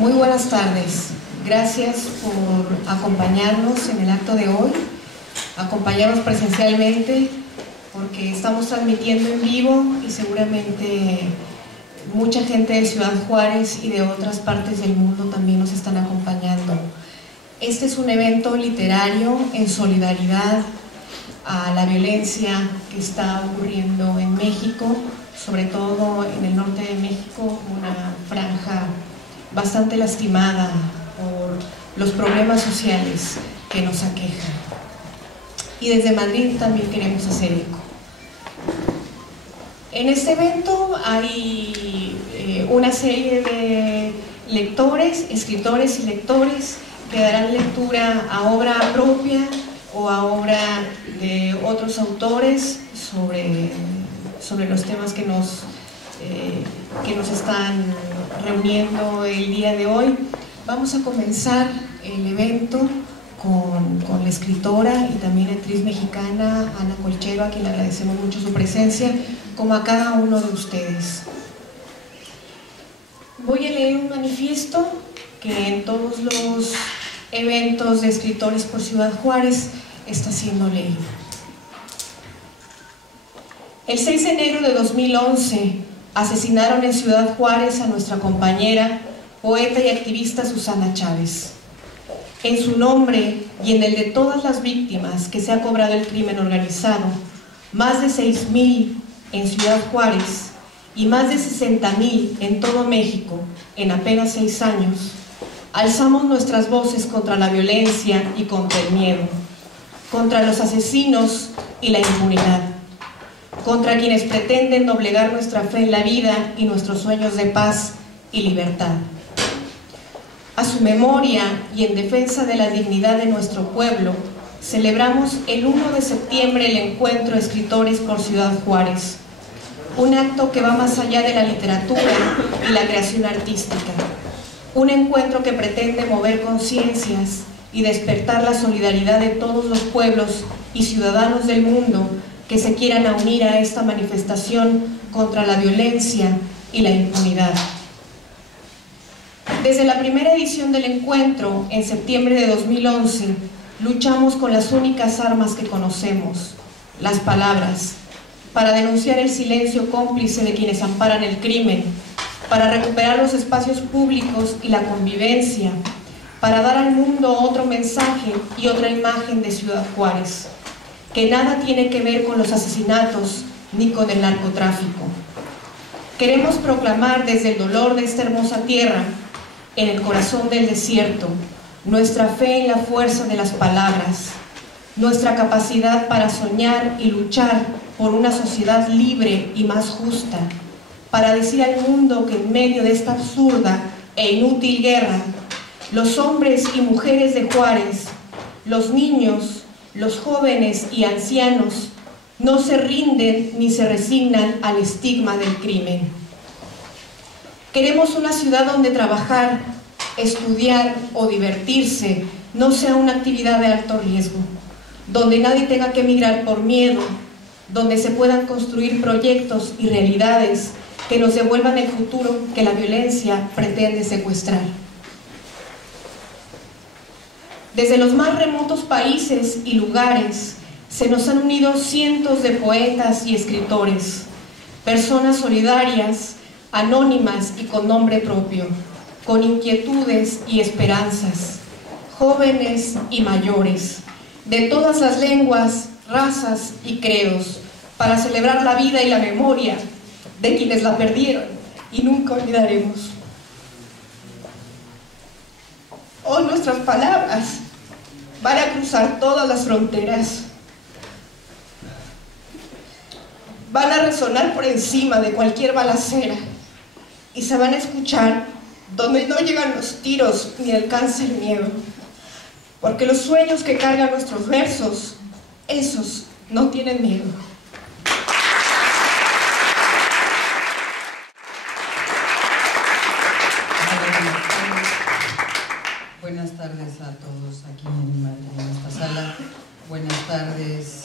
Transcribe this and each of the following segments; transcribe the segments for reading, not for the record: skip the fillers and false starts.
Muy buenas tardes. Gracias por acompañarnos en el acto de hoy, acompañarnos presencialmente, porque estamos transmitiendo en vivo y seguramente mucha gente de Ciudad Juárez y de otras partes del mundo también nos están acompañando. Este es un evento literario en solidaridad a la violencia que está ocurriendo en México, sobre todo en el norte de México, una franja bastante lastimada por los problemas sociales que nos aquejan. Y desde Madrid también queremos hacer eco. En este evento hay una serie de lectores, escritores y lectores que darán lectura a obra propia o a obra de otros autores sobre los temas que nos están reuniendo el día de hoy. Vamos a comenzar el evento con la escritora y también actriz mexicana Ana Colchero, a quien le agradecemos mucho su presencia, como a cada uno de ustedes. Voy a leer un manifiesto que en todos los eventos de escritores por Ciudad Juárez está siendo leído. El 6 de enero de 2011 asesinaron en Ciudad Juárez a nuestra compañera, poeta y activista Susana Chávez. En su nombre y en el de todas las víctimas que se ha cobrado el crimen organizado, más de 6,000 en Ciudad Juárez y más de 60,000 en todo México en apenas 6 años, alzamos nuestras voces contra la violencia y contra el miedo, contra los asesinos y la impunidad, contra quienes pretenden doblegar nuestra fe en la vida y nuestros sueños de paz y libertad. A su memoria y en defensa de la dignidad de nuestro pueblo, celebramos el 1 de septiembre el encuentro Escritores por Ciudad Juárez, un acto que va más allá de la literatura y la creación artística, un encuentro que pretende mover conciencias y despertar la solidaridad de todos los pueblos y ciudadanos del mundo que se quieran unir a esta manifestación contra la violencia y la impunidad. Desde la primera edición del encuentro, en septiembre de 2011, luchamos con las únicas armas que conocemos, las palabras, para denunciar el silencio cómplice de quienes amparan el crimen, para recuperar los espacios públicos y la convivencia, para dar al mundo otro mensaje y otra imagen de Ciudad Juárez, que nada tiene que ver con los asesinatos ni con el narcotráfico. Queremos proclamar desde el dolor de esta hermosa tierra, en el corazón del desierto, nuestra fe en la fuerza de las palabras, nuestra capacidad para soñar y luchar por una sociedad libre y más justa, para decir al mundo que en medio de esta absurda e inútil guerra, los hombres y mujeres de Juárez, los niños, los jóvenes y ancianos, no se rinden ni se resignan al estigma del crimen. Queremos una ciudad donde trabajar, estudiar o divertirse no sea una actividad de alto riesgo, donde nadie tenga que emigrar por miedo, donde se puedan construir proyectos y realidades que nos devuelvan el futuro que la violencia pretende secuestrar. Desde los más remotos países y lugares se nos han unido cientos de poetas y escritores, personas solidarias, anónimas y con nombre propio, con inquietudes y esperanzas, jóvenes y mayores, de todas las lenguas, razas y credos, para celebrar la vida y la memoria de quienes la perdieron y nunca olvidaremos. Hoy nuestras palabras van a cruzar todas las fronteras, van a resonar por encima de cualquier balacera y se van a escuchar donde no llegan los tiros ni alcanza el miedo, porque los sueños que cargan nuestros versos, esos no tienen miedo. Buenas tardes a todos aquí en esta sala. Buenas tardes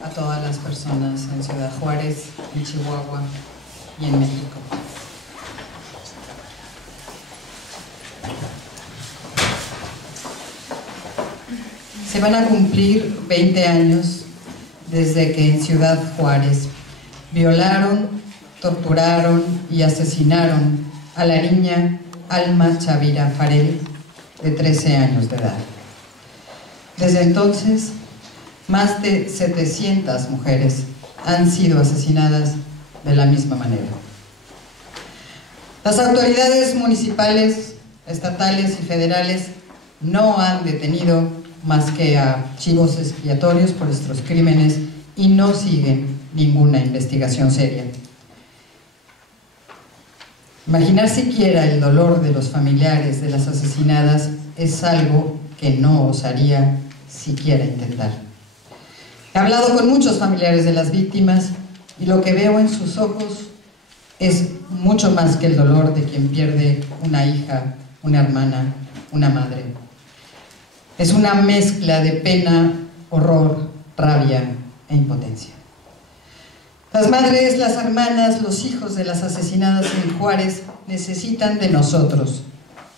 a todas las personas en Ciudad Juárez, en Chihuahua y en México. Se van a cumplir 20 años desde que en Ciudad Juárez violaron, torturaron y asesinaron a la niña Alma Chavira Farell, de 13 años de edad. Desde entonces, más de 700 mujeres han sido asesinadas de la misma manera. Las autoridades municipales, estatales y federales no han detenido más que a chivos expiatorios por estos crímenes y no siguen ninguna investigación seria. Imaginar siquiera el dolor de los familiares de las asesinadas es algo que no osaría siquiera intentar. He hablado con muchos familiares de las víctimas y lo que veo en sus ojos es mucho más que el dolor de quien pierde una hija, una hermana, una madre. Es una mezcla de pena, horror, rabia e impotencia. Las madres, las hermanas, los hijos de las asesinadas en Juárez necesitan de nosotros,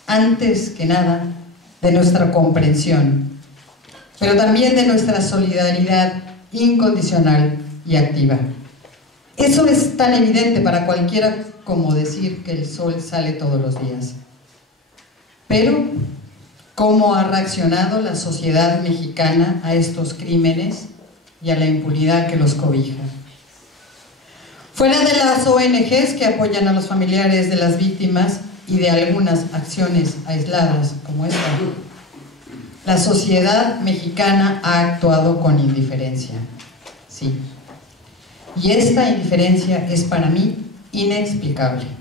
antes que nada, de nuestra comprensión, pero también de nuestra solidaridad incondicional y activa. Eso es tan evidente para cualquiera como decir que el sol sale todos los días. Pero, ¿cómo ha reaccionado la sociedad mexicana a estos crímenes y a la impunidad que los cobija? Fuera de las ONGs que apoyan a los familiares de las víctimas y de algunas acciones aisladas como esta, la sociedad mexicana ha actuado con indiferencia, sí. Y esta indiferencia es para mí inexplicable.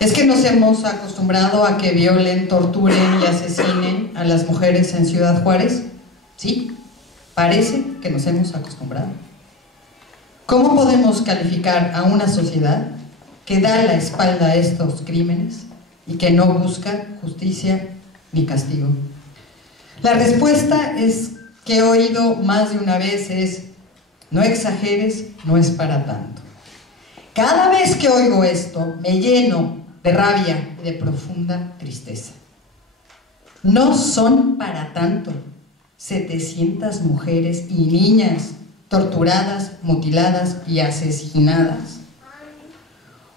¿Es que nos hemos acostumbrado a que violen, torturen y asesinen a las mujeres en Ciudad Juárez? Sí, parece que nos hemos acostumbrado. ¿Cómo podemos calificar a una sociedad que da la espalda a estos crímenes y que no busca justicia ni castigo? La respuesta es que he oído más de una vez es: no exageres, no es para tanto. Cada vez que oigo esto me lleno de rabia y de profunda tristeza. No son para tanto 700 mujeres y niñas torturadas, mutiladas y asesinadas.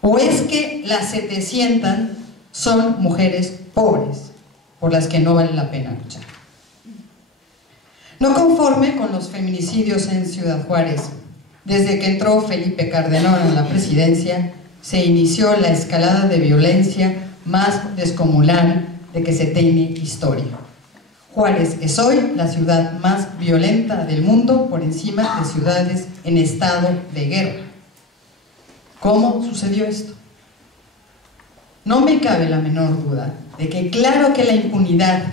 ¿O es que las 700 son mujeres pobres por las que no vale la pena luchar? No conforme con los feminicidios en Ciudad Juárez, desde que entró Felipe Calderón en la presidencia, se inició la escalada de violencia más descomunal de que se tiene historia. Juárez es hoy la ciudad más violenta del mundo por encima de ciudades en estado de guerra. ¿Cómo sucedió esto? No me cabe la menor duda de que claro que la impunidad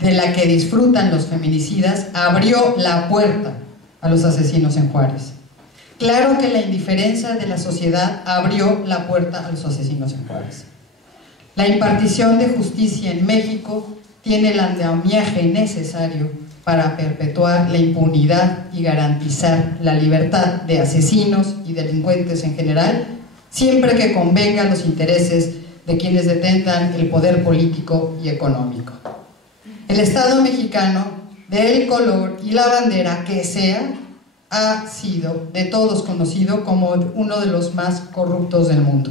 de la que disfrutan los feminicidas abrió la puerta a los asesinos en Juárez. Claro que la indiferencia de la sociedad abrió la puerta a los asesinos en Juárez. La impartición de justicia en México tiene el andamiaje necesario para perpetuar la impunidad y garantizar la libertad de asesinos y delincuentes en general, siempre que convenga los intereses de quienes detentan el poder político y económico. El Estado mexicano, del color y la bandera que sea, ha sido de todos conocido como uno de los más corruptos del mundo.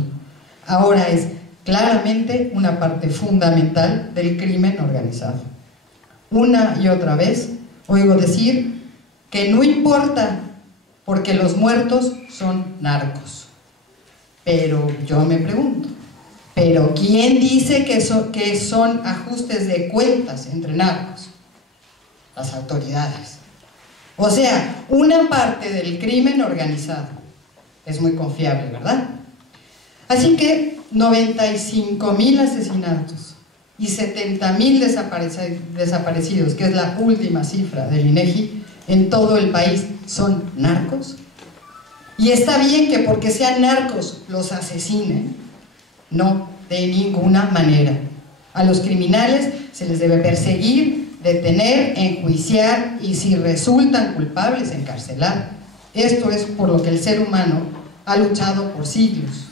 Ahora es claramente una parte fundamental del crimen organizado. Una y otra vez oigo decir que no importa porque los muertos son narcos. Pero yo me pregunto, ¿pero quién dice que son ajustes de cuentas entre narcos? Las autoridades. O sea, una parte del crimen organizado. Es muy confiable, ¿verdad? Así que 95,000 asesinatos y 70,000 desaparecidos, que es la última cifra del INEGI, en todo el país, ¿son narcos? Y está bien que porque sean narcos los asesinen. No, de ninguna manera. A los criminales se les debe perseguir, detener, enjuiciar y si resultan culpables, encarcelar. Esto es por lo que el ser humano ha luchado por siglos.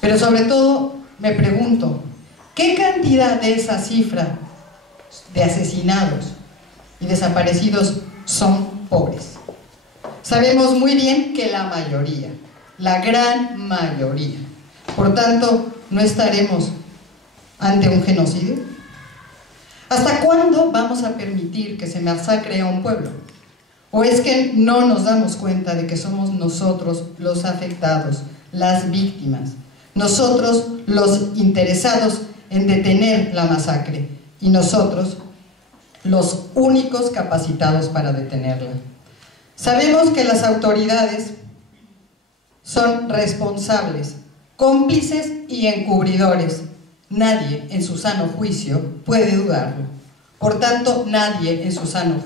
Pero sobre todo me pregunto, ¿qué cantidad de esa cifra de asesinados y desaparecidos son pobres. Sabemos muy bien que la mayoría, la gran mayoría, por tanto, ¿no estaremos ante un genocidio? ¿Hasta cuándo vamos a permitir que se masacre a un pueblo? ¿O es que no nos damos cuenta de que somos nosotros los afectados, las víctimas, nosotros los interesados en detener la masacre y nosotros los únicos capacitados para detenerla? Sabemos que las autoridades son responsables, cómplices y encubridores. Nadie en su sano juicio puede dudarlo. Por tanto, nadie en su sano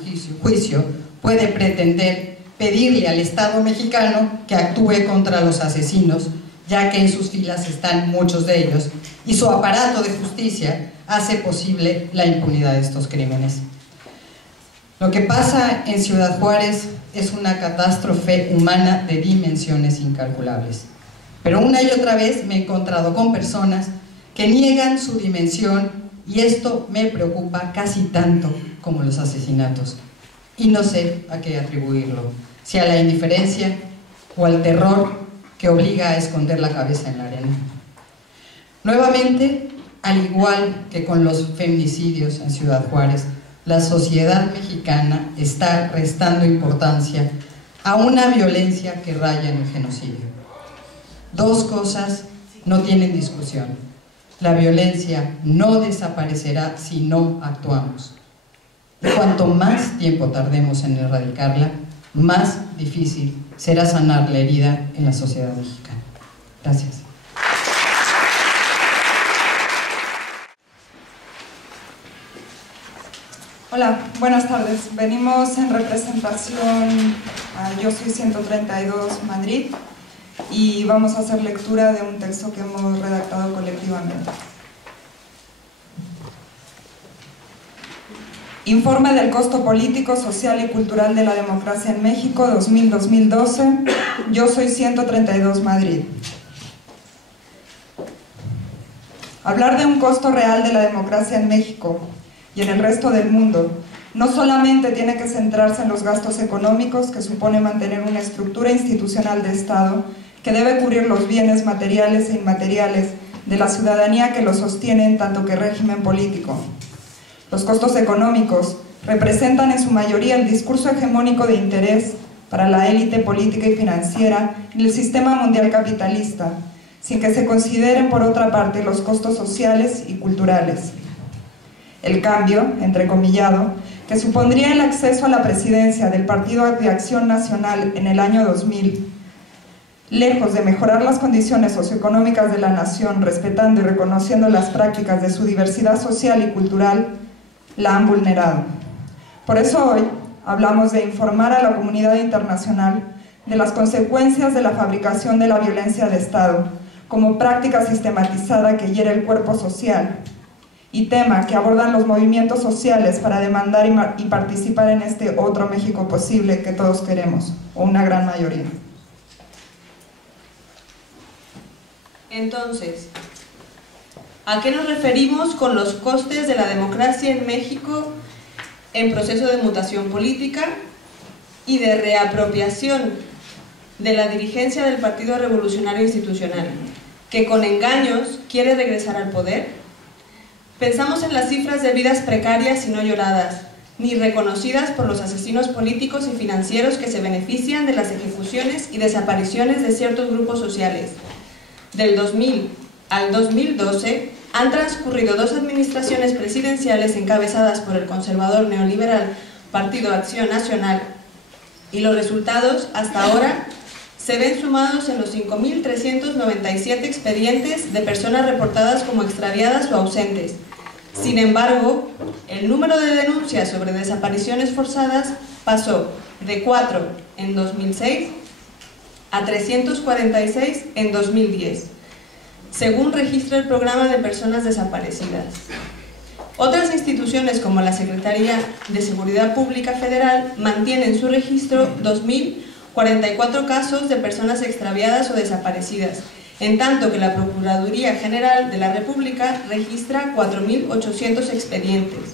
juicio puede pretender pedirle al Estado mexicano que actúe contra los asesinos, ya que en sus filas están muchos de ellos, y su aparato de justicia hace posible la impunidad de estos crímenes. Lo que pasa en Ciudad Juárez es una catástrofe humana de dimensiones incalculables. Pero una y otra vez me he encontrado con personas que niegan su dimensión y esto me preocupa casi tanto como los asesinatos. Y no sé a qué atribuirlo, si a la indiferencia o al terror que obliga a esconder la cabeza en la arena. Nuevamente, al igual que con los feminicidios en Ciudad Juárez, la sociedad mexicana está restando importancia a una violencia que raya en el genocidio. Dos cosas no tienen discusión. La violencia no desaparecerá si no actuamos. Y cuanto más tiempo tardemos en erradicarla, más difícil será sanar la herida en la sociedad mexicana. Gracias. Hola, buenas tardes. Venimos en representación a Yo Soy 132 Madrid y vamos a hacer lectura de un texto que hemos redactado colectivamente. Informe del costo político, social y cultural de la democracia en México 2000-2012. Yo Soy 132 Madrid. Hablar de un costo real de la democracia en México y en el resto del mundo no solamente tiene que centrarse en los gastos económicos que supone mantener una estructura institucional de Estado que debe cubrir los bienes materiales e inmateriales de la ciudadanía que lo sostiene en tanto que régimen político. Los costos económicos representan en su mayoría el discurso hegemónico de interés para la élite política y financiera en el sistema mundial capitalista, sin que se consideren por otra parte los costos sociales y culturales. El cambio, entrecomillado, que supondría el acceso a la presidencia del Partido de Acción Nacional en el año 2000, lejos de mejorar las condiciones socioeconómicas de la nación, respetando y reconociendo las prácticas de su diversidad social y cultural, la han vulnerado. Por eso hoy hablamos de informar a la comunidad internacional de las consecuencias de la fabricación de la violencia de Estado como práctica sistematizada que hiere el cuerpo social, y tema que abordan los movimientos sociales para demandar y participar en este otro México posible que todos queremos, o una gran mayoría. Entonces, ¿a qué nos referimos con los costes de la democracia en México en proceso de mutación política y de reapropiación de la dirigencia del Partido Revolucionario Institucional, que con engaños quiere regresar al poder? Pensamos en las cifras de vidas precarias y no lloradas, ni reconocidas por los asesinos políticos y financieros que se benefician de las ejecuciones y desapariciones de ciertos grupos sociales. Del 2000 al 2012 han transcurrido 2 administraciones presidenciales encabezadas por el conservador neoliberal Partido Acción Nacional y los resultados hasta ahora se ven sumados en los 5.397 expedientes de personas reportadas como extraviadas o ausentes. Sin embargo, el número de denuncias sobre desapariciones forzadas pasó de 4 en 2006 a 346 en 2010, según registra el Programa de Personas Desaparecidas. Otras instituciones como la Secretaría de Seguridad Pública Federal mantienen su registro 2.044 casos de personas extraviadas o desaparecidas, en tanto que la Procuraduría General de la República registra 4.800 expedientes,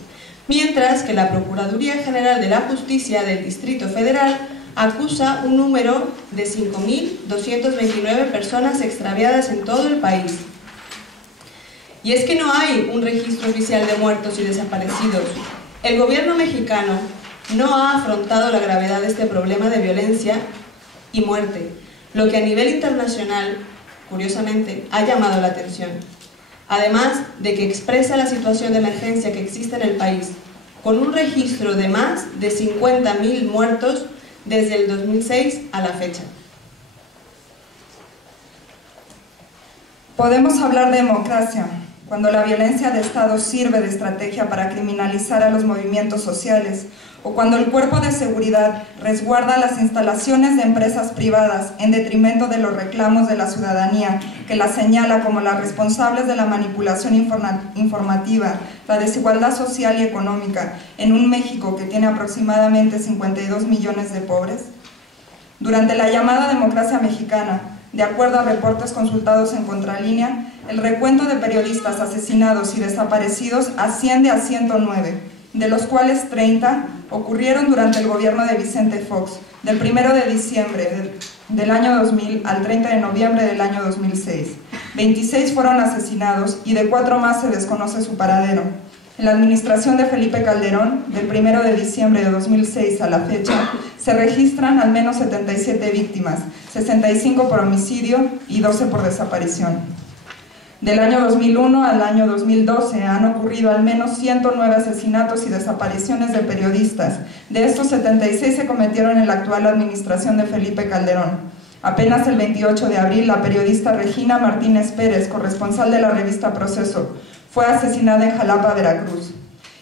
mientras que la Procuraduría General de la Justicia del Distrito Federal acusa un número de 5.229 personas extraviadas en todo el país. Y es que no hay un registro oficial de muertos y desaparecidos. El gobierno mexicano no ha afrontado la gravedad de este problema de violencia y muerte, lo que a nivel internacional, curiosamente, ha llamado la atención. Además de que expresa la situación de emergencia que existe en el país, con un registro de más de 50.000 muertos desde el 2006 a la fecha. Podemos hablar de democracia cuando la violencia de Estado sirve de estrategia para criminalizar a los movimientos sociales, o cuando el cuerpo de seguridad resguarda las instalaciones de empresas privadas en detrimento de los reclamos de la ciudadanía, que las señala como las responsables de la manipulación informativa, la desigualdad social y económica en un México que tiene aproximadamente 52 millones de pobres. Durante la llamada democracia mexicana, de acuerdo a reportes consultados en Contralínea, el recuento de periodistas asesinados y desaparecidos asciende a 109, de los cuales 30 ocurrieron durante el gobierno de Vicente Fox, del 1 de diciembre del año 2000 al 30 de noviembre del año 2006. 26 fueron asesinados y de 4 más se desconoce su paradero. En la administración de Felipe Calderón, del 1 de diciembre de 2006 a la fecha, se registran al menos 77 víctimas, 65 por homicidio y 12 por desaparición. Del año 2001 al año 2012 han ocurrido al menos 109 asesinatos y desapariciones de periodistas. De estos, 76 se cometieron en la actual administración de Felipe Calderón. Apenas el 28 de abril, la periodista Regina Martínez Pérez, corresponsal de la revista Proceso, fue asesinada en Jalapa, Veracruz.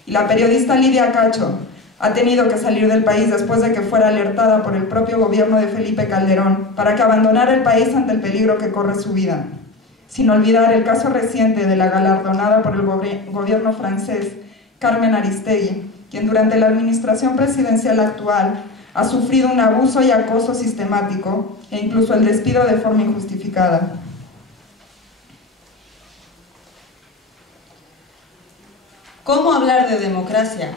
Y la periodista Lidia Cacho ha tenido que salir del país después de que fuera alertada por el propio gobierno de Felipe Calderón para que abandonara el país ante el peligro que corre su vida. Sin olvidar el caso reciente de la galardonada por el gobierno francés, Carmen Aristegui, quien durante la administración presidencial actual ha sufrido un abuso y acoso sistemático e incluso el despido de forma injustificada. ¿Cómo hablar de democracia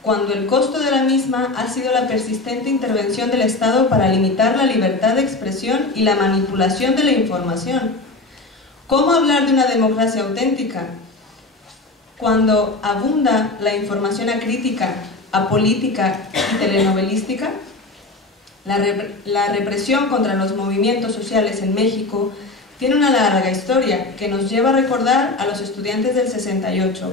cuando el costo de la misma ha sido la persistente intervención del Estado para limitar la libertad de expresión y la manipulación de la información? ¿Cómo hablar de una democracia auténtica cuando abunda la información acrítica, apolítica y telenovelística? La represión contra los movimientos sociales en México tiene una larga historia que nos lleva a recordar a los estudiantes del 68,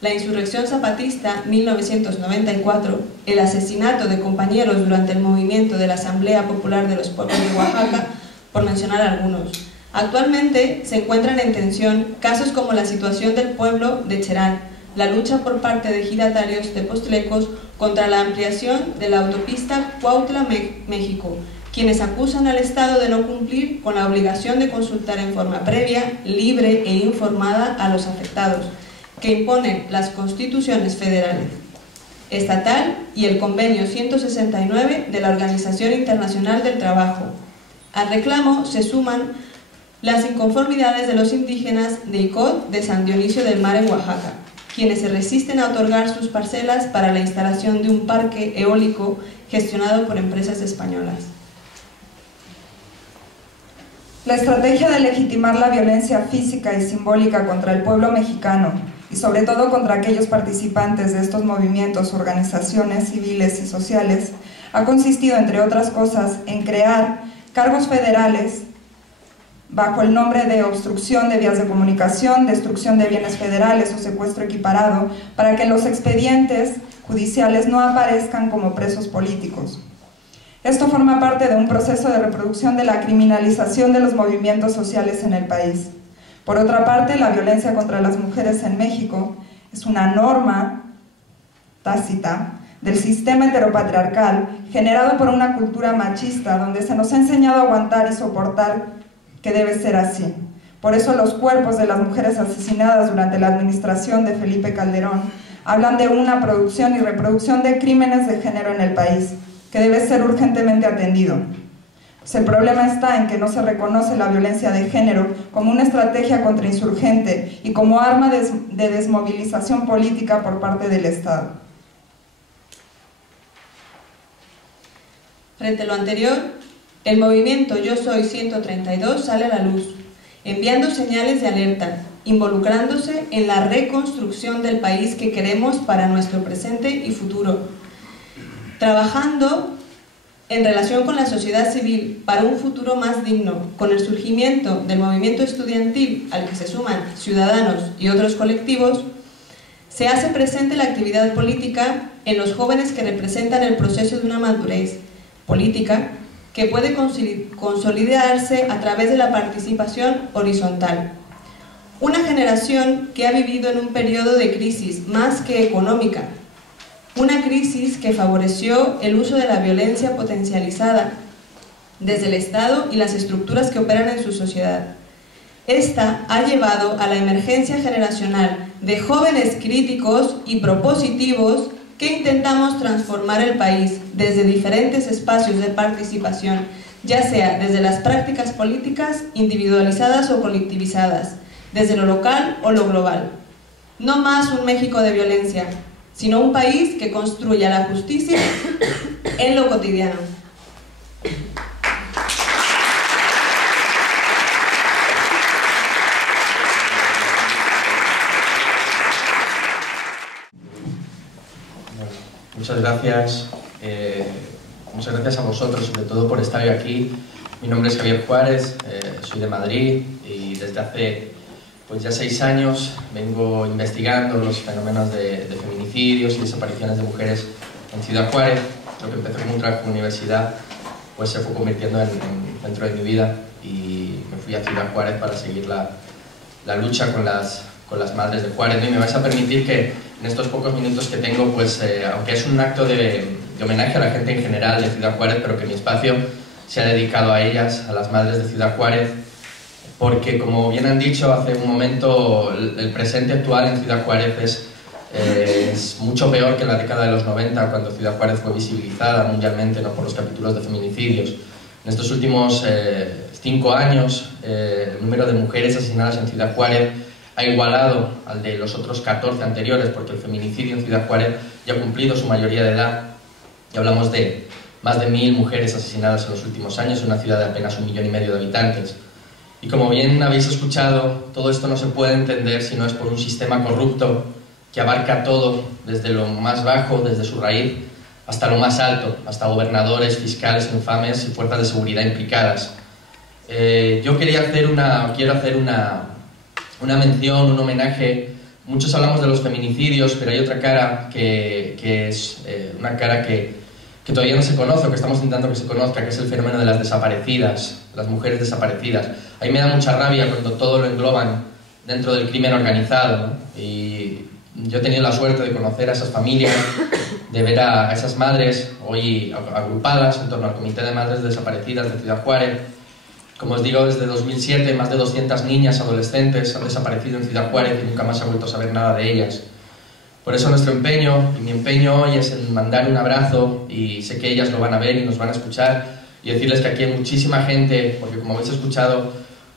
la insurrección zapatista 1994, el asesinato de compañeros durante el movimiento de la Asamblea Popular de los Pueblos de Oaxaca, por mencionar algunos. Actualmente se encuentran en tensión casos como la situación del pueblo de Cherán, la lucha por parte de ejidatarios tepoztlecos contra la ampliación de la autopista Cuautla-México, quienes acusan al Estado de no cumplir con la obligación de consultar en forma previa, libre e informada a los afectados, que imponen las constituciones federales, estatal y el convenio 169 de la Organización Internacional del Trabajo. Al reclamo se suman las inconformidades de los indígenas de Icod de San Dionisio del Mar en Oaxaca, quienes se resisten a otorgar sus parcelas para la instalación de un parque eólico gestionado por empresas españolas. La estrategia de legitimar la violencia física y simbólica contra el pueblo mexicano y sobre todo contra aquellos participantes de estos movimientos, organizaciones civiles y sociales, ha consistido, entre otras cosas, en crear cargos federales bajo el nombre de obstrucción de vías de comunicación, destrucción de bienes federales o secuestro equiparado, para que los expedientes judiciales no aparezcan como presos políticos. Esto forma parte de un proceso de reproducción de la criminalización de los movimientos sociales en el país. Por otra parte, la violencia contra las mujeres en México es una norma tácita del sistema heteropatriarcal generado por una cultura machista donde se nos ha enseñado a aguantar y soportar que debe ser así. Por eso los cuerpos de las mujeres asesinadas durante la administración de Felipe Calderón hablan de una producción y reproducción de crímenes de género en el país, que debe ser urgentemente atendido. Pues el problema está en que no se reconoce la violencia de género como una estrategia contrainsurgente y como arma de desmovilización política por parte del Estado. Frente a lo anterior, el movimiento Yo Soy 132 sale a la luz, enviando señales de alerta, involucrándose en la reconstrucción del país que queremos para nuestro presente y futuro, trabajando en relación con la sociedad civil para un futuro más digno, con el surgimiento del movimiento estudiantil al que se suman ciudadanos y otros colectivos. Se hace presente la actividad política en los jóvenes que representan el proceso de una madurez política que puede consolidarse a través de la participación horizontal. Una generación que ha vivido en un periodo de crisis más que económica, una crisis que favoreció el uso de la violencia potencializada desde el Estado y las estructuras que operan en su sociedad. Esta ha llevado a la emergencia generacional de jóvenes críticos y propositivos que intentamos transformar el país desde diferentes espacios de participación, ya sea desde las prácticas políticas individualizadas o colectivizadas, desde lo local o lo global. No más un México de violencia, sino un país que construya la justicia en lo cotidiano. Muchas gracias. Muchas gracias a vosotros, sobre todo por estar hoy aquí. Mi nombre es Javier Juárez, soy de Madrid y desde hace pues ya 6 años vengo investigando los fenómenos de feminicidios y desapariciones de mujeres en Ciudad Juárez. Lo que empezó como un trabajo en la universidad pues se fue convirtiendo en centro de mi vida y me fui a Ciudad Juárez para seguir la lucha con las madres de Juárez. Y me vais a permitir que en estos pocos minutos que tengo, pues aunque es un acto de homenaje a la gente en general de Ciudad Juárez, pero que mi espacio se ha dedicado a ellas, a las madres de Ciudad Juárez, porque como bien han dicho hace un momento, el presente actual en Ciudad Juárez es mucho peor que en la década de los 90, cuando Ciudad Juárez fue visibilizada mundialmente, ¿no?, por los capítulos de feminicidios. En estos últimos 5 años, el número de mujeres asesinadas en Ciudad Juárez ha igualado al de los otros 14 anteriores, porque el feminicidio en Ciudad Juárez ya ha cumplido su mayoría de edad, y hablamos de más de 1000 mujeres asesinadas en los últimos años en una ciudad de apenas 1,5 millones de habitantes. Y como bien habéis escuchado, todo esto no se puede entender si no es por un sistema corrupto que abarca todo, desde lo más bajo, desde su raíz, hasta lo más alto, hasta gobernadores, fiscales infames y fuerzas de seguridad implicadas. Yo quiero hacer una mención, un homenaje. Muchos hablamos de los feminicidios, pero hay otra cara que es una cara que todavía no se conoce, o que estamos intentando que se conozca, que es el fenómeno de las desaparecidas, las mujeres desaparecidas. A mí me da mucha rabia cuando todo lo engloban dentro del crimen organizado, ¿no? Y yo he tenido la suerte de conocer a esas familias, de ver a esas madres hoy agrupadas en torno al Comité de Madres Desaparecidas de Ciudad Juárez. Como os digo, desde 2007 más de 200 niñas adolescentes han desaparecido en Ciudad Juárez y nunca más se ha vuelto a saber nada de ellas. Por eso nuestro empeño, y mi empeño hoy, es el mandar un abrazo, y sé que ellas lo van a ver y nos van a escuchar, y decirles que aquí hay muchísima gente, porque como habéis escuchado,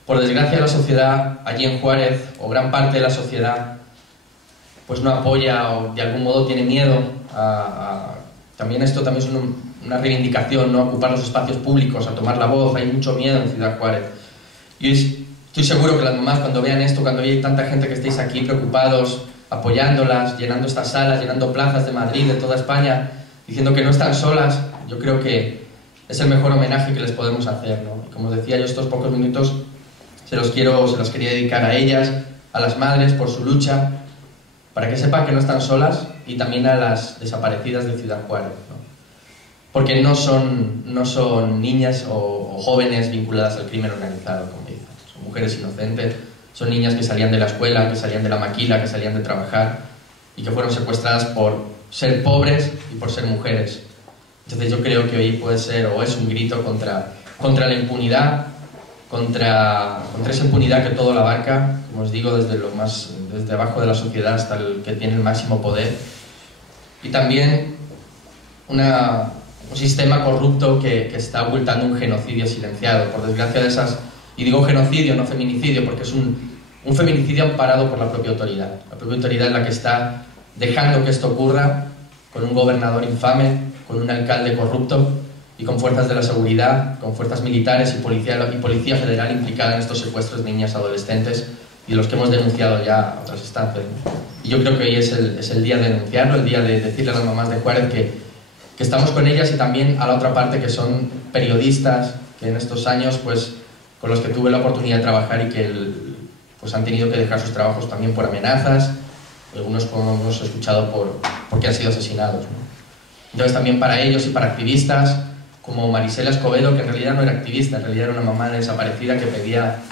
por desgracia la sociedad allí en Juárez, o gran parte de la sociedad, pues no apoya o de algún modo tiene miedo también esto también es una reivindicación, ¿no?, ocupar los espacios públicos, a tomar la voz. Hay mucho miedo en Ciudad Juárez. Y estoy seguro que las mamás, cuando vean esto, cuando hay tanta gente que estéis aquí preocupados, apoyándolas, llenando estas salas, llenando plazas de Madrid, de toda España, diciendo que no están solas, yo creo que es el mejor homenaje que les podemos hacer, ¿no? Y como decía yo, estos pocos minutos se los quería dedicar a ellas, a las madres, por su lucha, para que sepan que no están solas, y también a las desaparecidas de Ciudad Juárez, ¿no? Porque no son niñas o jóvenes vinculadas al crimen organizado, como dicen. Son mujeres inocentes, son niñas que salían de la escuela, que salían de la maquila, que salían de trabajar y que fueron secuestradas por ser pobres y por ser mujeres. Entonces yo creo que hoy puede ser, o es un grito contra la impunidad, contra esa impunidad que todo la abarca, como os digo, desde abajo de la sociedad hasta el que tiene el máximo poder. Y también una un sistema corrupto que está ocultando un genocidio silenciado. Por desgracia de esas, y digo genocidio, no feminicidio, porque es un feminicidio amparado por la propia autoridad. La propia autoridad es la que está dejando que esto ocurra, con un gobernador infame, con un alcalde corrupto y con fuerzas de la seguridad, con fuerzas militares y policía federal implicada en estos secuestros de niñas adolescentes y los que hemos denunciado ya a otras instancias. Y yo creo que hoy es el día de denunciarlo, el día de decirle a las mamás de Juárez que estamos con ellas, y también a la otra parte, que son periodistas que en estos años, pues, con los que tuve la oportunidad de trabajar y que pues, han tenido que dejar sus trabajos también por amenazas, algunos como hemos escuchado porque han sido asesinados, ¿no? Entonces también para ellos y para activistas como Marisela Escobedo, que en realidad no era activista, en realidad era una mamá desaparecida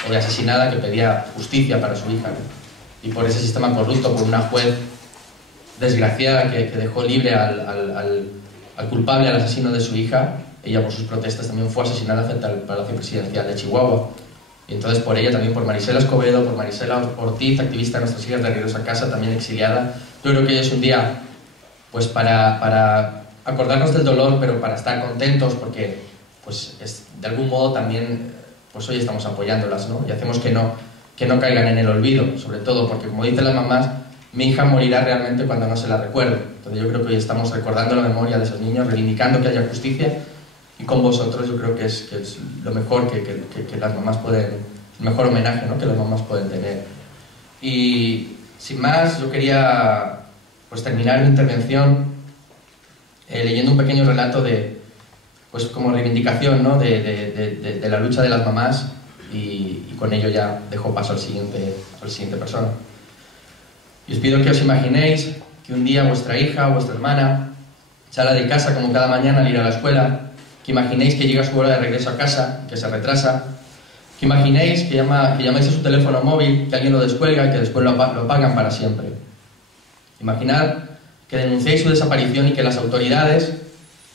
o de asesinada que pedía justicia para su hija, ¿no? Y por ese sistema corrupto, por una juez desgraciada que dejó libre al culpable, al asesino de su hija, ella por sus protestas también fue asesinada frente al Palacio Presidencial de Chihuahua. Y entonces por ella, también por Marisela Escobedo, por Marisela Ortiz, activista de Nuestras Hijas de Regreso a Casa, también exiliada. Yo creo que hoy es un día pues para acordarnos del dolor, pero para estar contentos, porque pues de algún modo también pues hoy estamos apoyándolas, ¿no? Y hacemos que no caigan en el olvido, sobre todo porque, como dicen las mamás, mi hija morirá realmente cuando no se la recuerde. Entonces yo creo que hoy estamos recordando la memoria de esos niños, reivindicando que haya justicia, y con vosotros yo creo que es lo mejor que las mamás pueden, el mejor homenaje, ¿no?, que las mamás pueden tener. Y sin más, yo quería pues terminar mi intervención leyendo un pequeño relato pues como reivindicación, ¿no?, de la lucha de las mamás, y con ello ya dejo paso al siguiente persona. Y os pido que os imaginéis que un día vuestra hija o vuestra hermana sale de casa como cada mañana al ir a la escuela, que imaginéis que llega su hora de regreso a casa, que se retrasa, que imaginéis que llamáis a su teléfono móvil, que alguien lo descuelga y que después lo apagan para siempre. Imaginad que denunciáis su desaparición y que las autoridades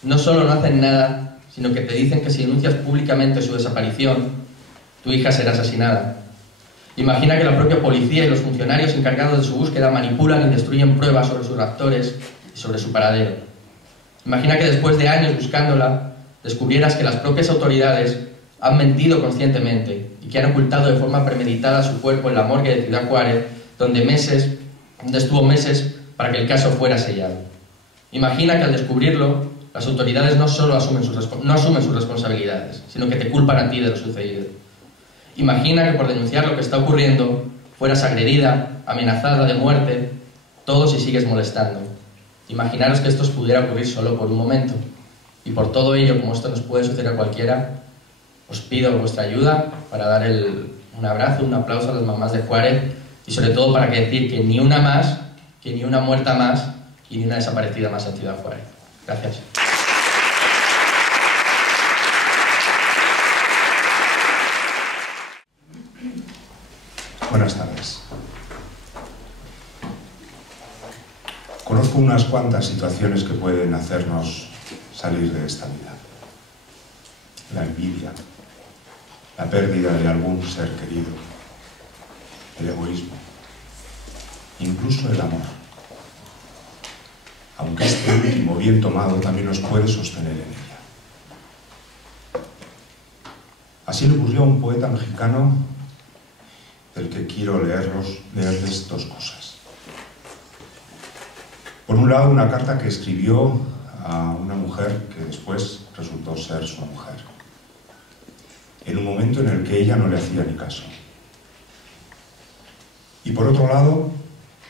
no solo no hacen nada, sino que te dicen que si denuncias públicamente su desaparición, tu hija será asesinada. Imagina que la propia policía y los funcionarios encargados de su búsqueda manipulan y destruyen pruebas sobre sus raptores y sobre su paradero. Imagina que después de años buscándola, descubrieras que las propias autoridades han mentido conscientemente y que han ocultado de forma premeditada su cuerpo en la morgue de Ciudad Juárez, donde estuvo meses para que el caso fuera sellado. Imagina que al descubrirlo, las autoridades no solo no asumen sus responsabilidades, sino que te culpan a ti de lo sucedido. Imagina que por denunciar lo que está ocurriendo, fueras agredida, amenazada de muerte, todo si sigues molestando. Imaginaros que esto os pudiera ocurrir solo por un momento. Y por todo ello, como esto nos puede suceder a cualquiera, os pido vuestra ayuda para dar un abrazo, un aplauso a las mamás de Juárez, y sobre todo para decir que ni una más, que ni una muerta más y ni una desaparecida más en Ciudad Juárez. Gracias. Buenas tardes. Conozco unas cuantas situaciones que pueden hacernos salir de esta vida. La envidia, la pérdida de algún ser querido, el egoísmo, incluso el amor. Aunque este último, bien tomado, también nos puede sostener en ella. Así le ocurrió a un poeta mexicano del que quiero leerles dos cosas. Por un lado, una carta que escribió a una mujer que después resultó ser su mujer, en un momento en el que ella no le hacía ni caso. Y por otro lado,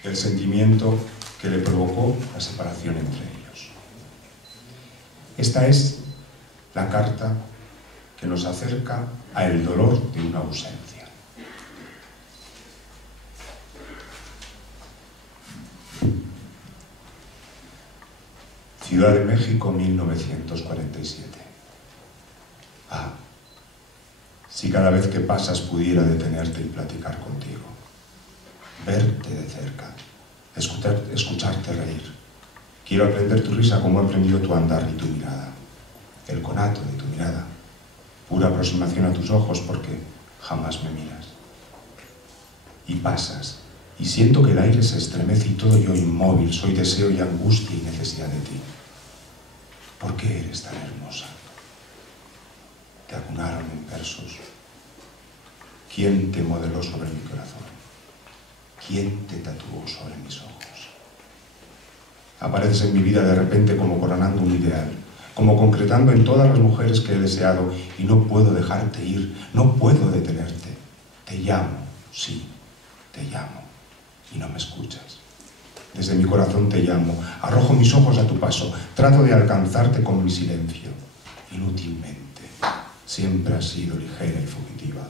el sentimiento que le provocó la separación entre ellos. Esta es la carta que nos acerca al dolor de una ausencia. Ciudad de México, 1947. Ah, si cada vez que pasas pudiera detenerte y platicar contigo, verte de cerca, escucharte reír. Quiero aprender tu risa como he aprendido tu andar y tu mirada, el conato de tu mirada, pura aproximación a tus ojos porque jamás me miras. Y pasas, y siento que el aire se estremece y todo yo inmóvil, soy deseo y angustia y necesidad de ti. ¿Por qué eres tan hermosa? Te acunaron en versos. ¿Quién te modeló sobre mi corazón? ¿Quién te tatuó sobre mis ojos? Apareces en mi vida de repente como coronando un ideal, como concretando en todas las mujeres que he deseado, y no puedo dejarte ir, no puedo detenerte. Te llamo, sí, te llamo, y no me escuchas. Desde mi corazón te llamo, arrojo mis ojos a tu paso, trato de alcanzarte con mi silencio. Inútilmente, siempre has sido ligera y fugitiva,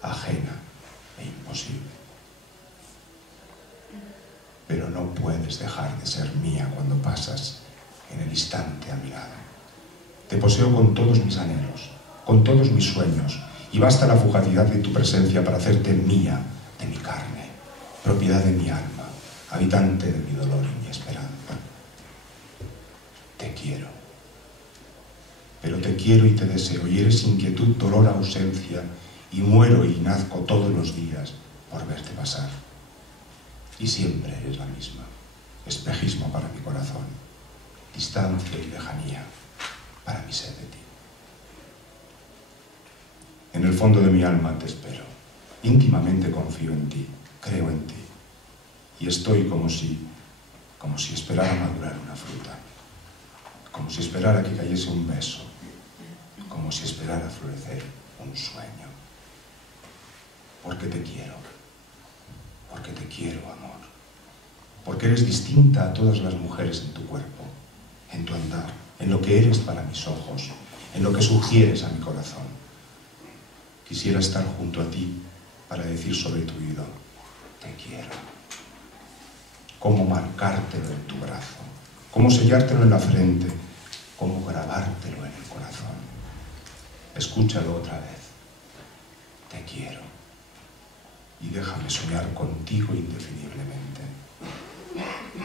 ajena e imposible. Pero no puedes dejar de ser mía cuando pasas en el instante a mi lado. Te poseo con todos mis anhelos, con todos mis sueños, y basta la fugacidad de tu presencia para hacerte mía, de mi carne, propiedad de mi alma, habitante de mi dolor y mi esperanza. Te quiero. Pero te quiero y te deseo, y eres inquietud, dolor, ausencia, y muero y nazco todos los días por verte pasar. Y siempre eres la misma, espejismo para mi corazón, distancia y lejanía para mi sed de ti. En el fondo de mi alma te espero, íntimamente confío en ti, creo en ti, y estoy como si esperara madurar una fruta, como si esperara que cayese un beso, como si esperara florecer un sueño. Porque te quiero, amor, porque eres distinta a todas las mujeres en tu cuerpo, en tu andar, en lo que eres para mis ojos, en lo que sugieres a mi corazón. Quisiera estar junto a ti para decir sobre tu oído, te quiero. Cómo marcártelo en tu brazo, cómo sellártelo en la frente, cómo grabártelo en el corazón. Escúchalo otra vez. Te quiero. Y déjame soñar contigo indefiniblemente.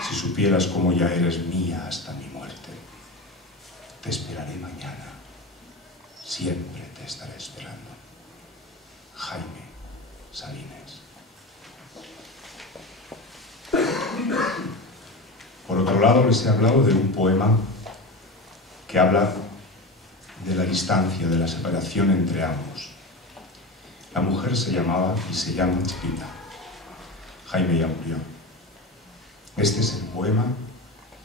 Si supieras cómo ya eres mía hasta mi muerte, te esperaré mañana. Siempre te estaré esperando. Jaime Sabines. Por otro lado, les he hablado de un poema que habla de la distancia, de la separación entre ambos. La mujer se llamaba y se llama Chiquita. Jaime ya murió. Este es el poema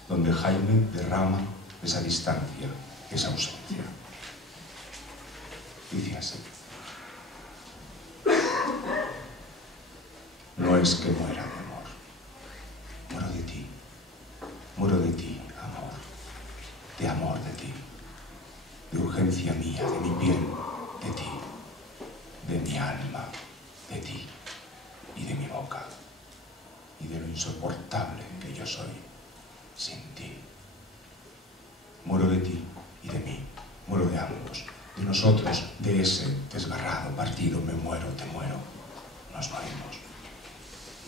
donde Jaime derrama esa distancia, esa ausencia. Dice así. No es que muera de amor. Muero de ti. Muero de ti, amor. De amor de ti. De urgencia mía, de mi piel, de ti. De mi alma, de ti. Y de mi boca. Y de lo insoportable que yo soy sin ti. Muero de ti y de mí. Muero de ambos. De nosotros, de ese desgarrado partido. Me muero, te muero. Nos morimos.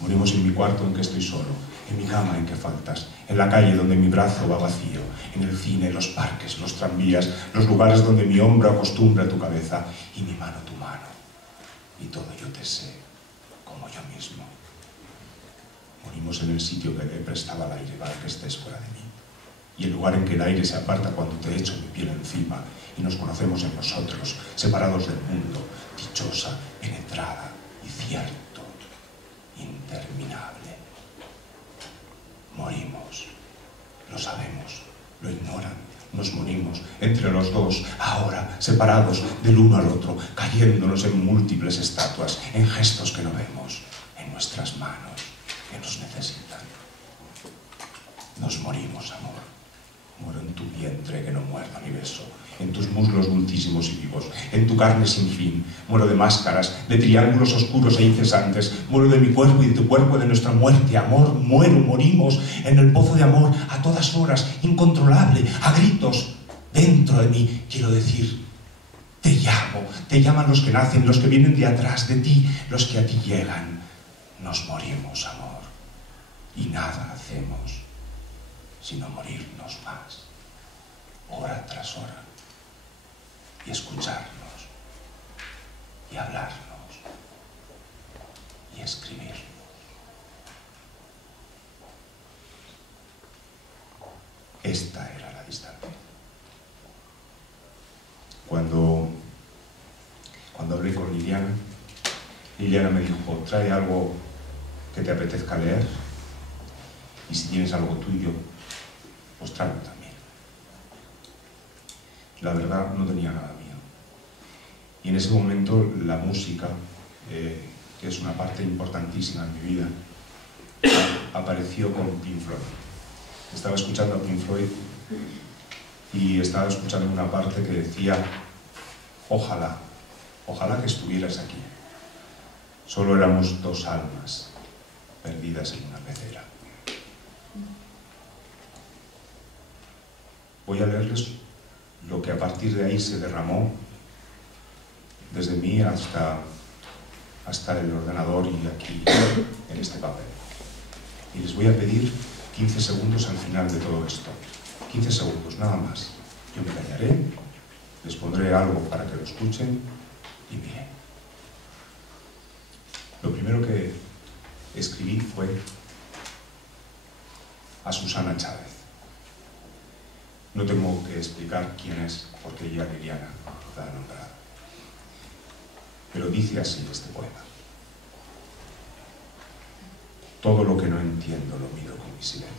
Morimos en mi cuarto en que estoy solo, en mi cama en que faltas, en la calle donde mi brazo va vacío, en el cine, los parques, los tranvías, los lugares donde mi hombro acostumbra tu cabeza y mi mano tu mano. Y todo yo te sé, como yo mismo. Morimos en el sitio que te prestaba el aire para que estés fuera de mí. Y el lugar en que el aire se aparta cuando te echo mi piel encima y nos conocemos en nosotros, separados del mundo, dichosa, penetrada y cierto. Interminable. Morimos. Lo sabemos. Lo ignoran. Nos morimos entre los dos, ahora, separados del uno al otro, cayéndonos en múltiples estatuas, en gestos que no vemos, en nuestras manos que nos necesitan. Nos morimos, amor. Muero en tu vientre que no muerda mi beso, en tus muslos dulcísimos y vivos, en tu carne sin fin. Muero de máscaras, de triángulos oscuros e incesantes. Muero de mi cuerpo y de tu cuerpo, de nuestra muerte. Amor, muero, morimos en el pozo de amor a todas horas, incontrolable, a gritos. Dentro de mí, quiero decir, te llamo. Te llaman los que nacen, los que vienen de atrás de ti, los que a ti llegan. Nos morimos, amor, y nada hacemos sino morirnos más, hora tras hora, y escucharnos, y hablarnos, y escribirnos. Esta era la distancia. cuando hablé con Liliana, Liliana me dijo, trae algo que te apetezca leer y si tienes algo tuyo, pues tráelo también. La verdad, no tenía nada mío. Y en ese momento la música, que es una parte importantísima en mi vida, apareció con Pink Floyd. Estaba escuchando a Pink Floyd y estaba escuchando una parte que decía, ojalá que estuvieras aquí. Solo éramos dos almas perdidas en una pecera. Voy a leerles lo que a partir de ahí se derramó desde mí hasta el ordenador y aquí en este papel. Y les voy a pedir 15 segundos al final de todo esto. 15 segundos, nada más. Yo me callaré, les pondré algo para que lo escuchen y miren. Lo primero que escribí fue a Susana Chávez. No tengo que explicar quién es, porque ya Liliana la ha nombrado. Pero dice así este poema. Todo lo que no entiendo lo miro con mi silencio.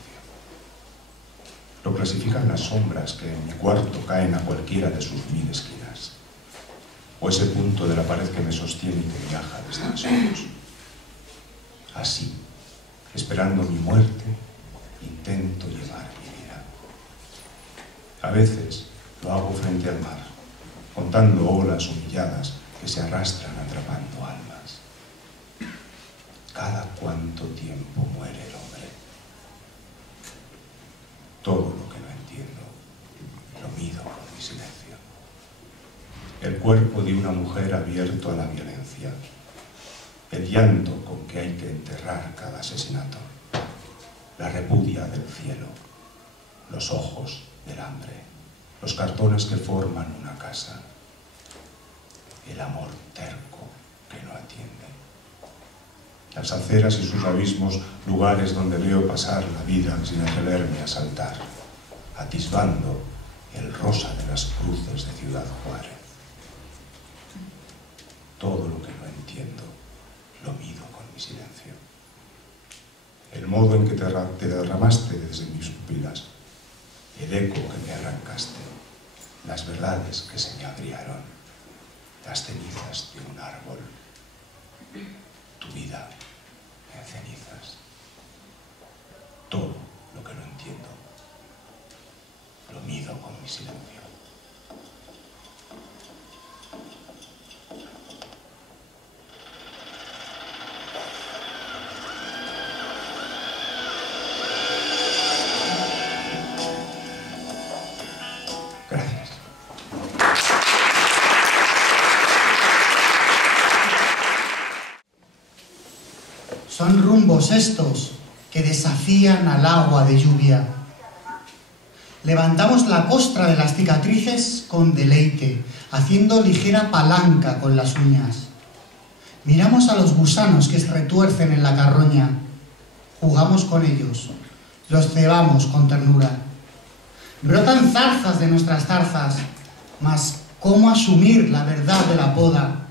Lo clasifican las sombras que en mi cuarto caen a cualquiera de sus 1000 esquinas. O ese punto de la pared que me sostiene y que viaja desde mis ojos. Así, esperando mi muerte, intento llevar mi vida. A veces lo hago frente al mar, contando olas humilladas que se arrastran atrapando almas. Cada cuánto tiempo muere el hombre. Todo lo que no entiendo lo mido con mi silencio. El cuerpo de una mujer abierto a la violencia. El llanto con que hay que enterrar cada asesinato. La repudia del cielo. Los ojos del hambre. Los cartones que forman una casa. El amor terco que no atiende. Las aceras y sus abismos, lugares donde veo pasar la vida sin atreverme a saltar, atisbando el rosa de las cruces de Ciudad Juárez. Todo lo que no entiendo lo mido con mi silencio. El modo en que te derramaste desde mis pupilas, el eco que me arrancaste, las verdades que se me agriaron, las cenizas de un árbol, tu vida en cenizas. Todo lo que no entiendo lo mido con mi silencio. Gracias. Son rumbos estos que desafían al agua de lluvia. Levantamos la costra de las cicatrices con deleite, haciendo ligera palanca con las uñas. Miramos a los gusanos que se retuercen en la carroña. Jugamos con ellos, los cebamos con ternura. Brotan zarzas de nuestras zarzas, mas ¿cómo asumir la verdad de la poda?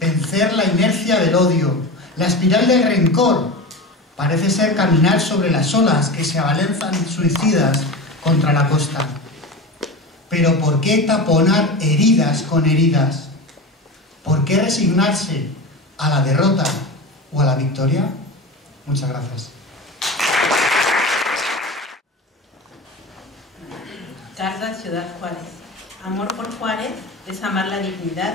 Vencer la inercia del odio, la espiral del rencor, parece ser caminar sobre las olas que se abalanzan suicidas contra la costa. Pero ¿por qué taponar heridas con heridas? ¿Por qué resignarse a la derrota o a la victoria? Muchas gracias. Carta Ciudad Juárez. Amor por Juárez es amar la dignidad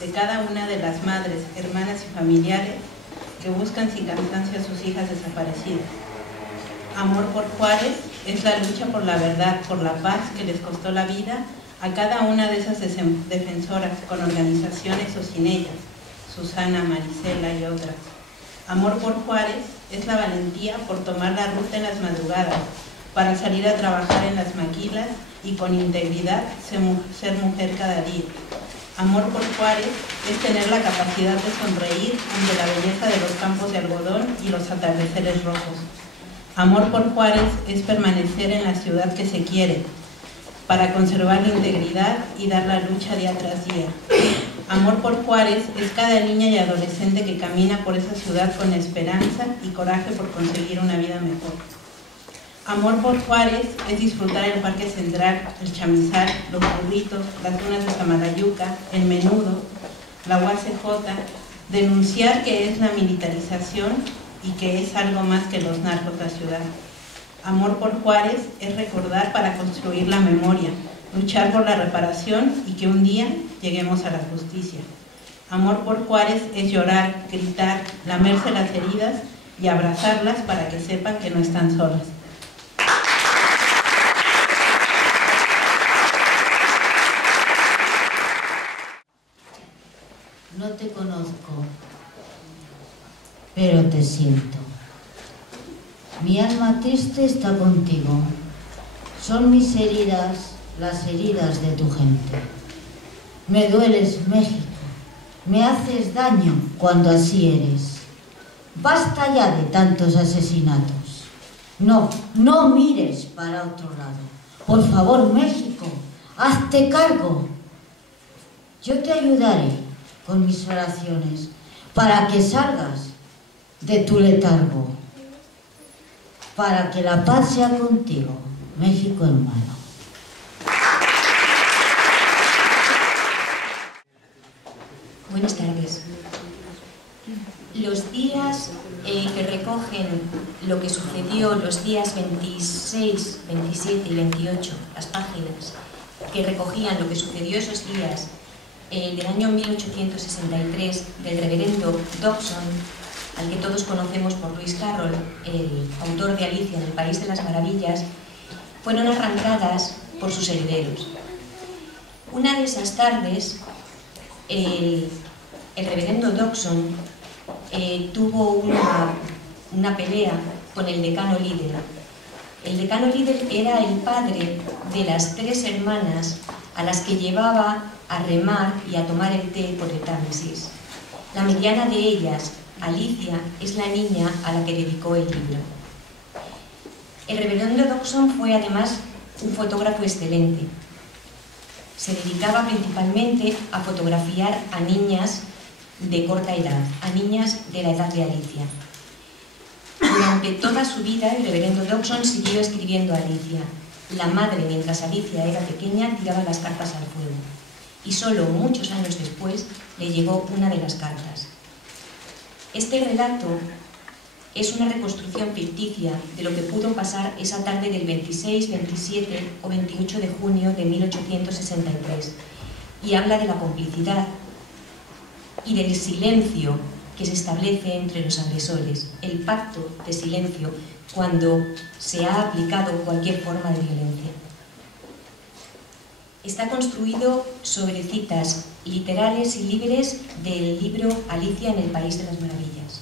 de cada una de las madres, hermanas y familiares que buscan sin cansancio a sus hijas desaparecidas. Amor por Juárez es la lucha por la verdad, por la paz que les costó la vida a cada una de esas defensoras, con organizaciones o sin ellas, Susana, Marisela y otras. Amor por Juárez es la valentía por tomar la ruta en las madrugadas, para salir a trabajar en las maquilas y con integridad ser mujer cada día. Amor por Juárez es tener la capacidad de sonreír ante la belleza de los campos de algodón y los atardeceres rojos. Amor por Juárez es permanecer en la ciudad que se quiere, para conservar la integridad y dar la lucha día tras día. Amor por Juárez es cada niña y adolescente que camina por esa ciudad con esperanza y coraje por conseguir una vida mejor. Amor por Juárez es disfrutar el Parque Central, el Chamizal, los burritos, las dunas de Samalayuca, el Menudo, la UACJ, denunciar que es la militarización y que es algo más que los narcos de la ciudad. Amor por Juárez es recordar para construir la memoria, luchar por la reparación y que un día lleguemos a la justicia. Amor por Juárez es llorar, gritar, lamerse las heridas y abrazarlas para que sepan que no están solas. No te conozco, pero te siento. Mi alma triste está contigo. Son mis heridas, las heridas de tu gente. Me dueles, México. Me haces daño cuando así eres. Basta ya de tantos asesinatos. No, no mires para otro lado. Por favor, México, hazte cargo. Yo te ayudaré con mis oraciones para que salgas de tu letargo, para que la paz sea contigo, México hermano. Buenas tardes. Los días que recogen lo que sucedió los días 26, 27 y 28, las páginas que recogían lo que sucedió esos días del año 1863 del reverendo Dobson, al que todos conocemos por Lewis Carroll, el autor de Alicia en el País de las Maravillas, fueron arrancadas por sus herederos. Una de esas tardes, el reverendo Dobson tuvo una pelea con el decano Liddell. El decano Liddell era el padre de las 3 hermanas a las que llevaba a remar y a tomar el té por el Támesis. La mediana de ellas, Alicia, es la niña a la que dedicó el libro. El reverendo Dobson fue además un fotógrafo excelente. Se dedicaba principalmente a fotografiar a niñas de corta edad, a niñas de la edad de Alicia. Durante toda su vida el reverendo Dobson siguió escribiendo a Alicia. La madre, mientras Alicia era pequeña, tiraba las cartas al fuego. Y solo muchos años después le llegó una de las cartas. Este relato es una reconstrucción ficticia de lo que pudo pasar esa tarde del 26, 27 o 28 de junio de 1863 y habla de la complicidad y del silencio que se establece entre los agresores, el pacto de silencio cuando se ha aplicado cualquier forma de violencia. Está construido sobre citas literales y libres del libro Alicia en el País de las Maravillas.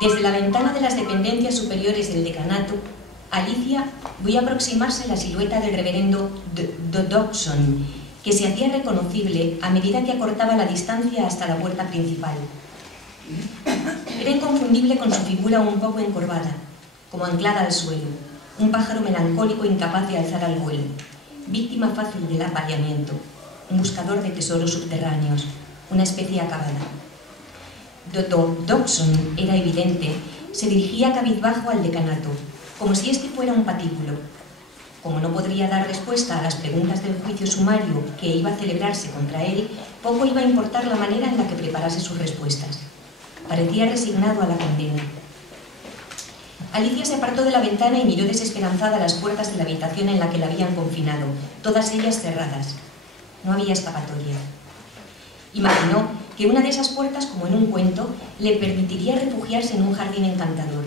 Desde la ventana de las dependencias superiores del decanato, Alicia vio aproximarse la silueta del reverendo Dobson, que se hacía reconocible a medida que acortaba la distancia hasta la puerta principal. Era inconfundible con su figura un poco encorvada, como anclada al suelo, un pájaro melancólico incapaz de alzar al vuelo, víctima fácil del apareamiento, un buscador de tesoros subterráneos, una especie acabada. Dobson, era evidente, se dirigía cabizbajo al decanato, como si este fuera un patíbulo. Como no podría dar respuesta a las preguntas del juicio sumario que iba a celebrarse contra él, poco iba a importar la manera en la que preparase sus respuestas. Parecía resignado a la condena. Alicia se apartó de la ventana y miró desesperanzada las puertas de la habitación en la que la habían confinado, todas ellas cerradas. No había escapatoria. Imaginó que una de esas puertas, como en un cuento, le permitiría refugiarse en un jardín encantador.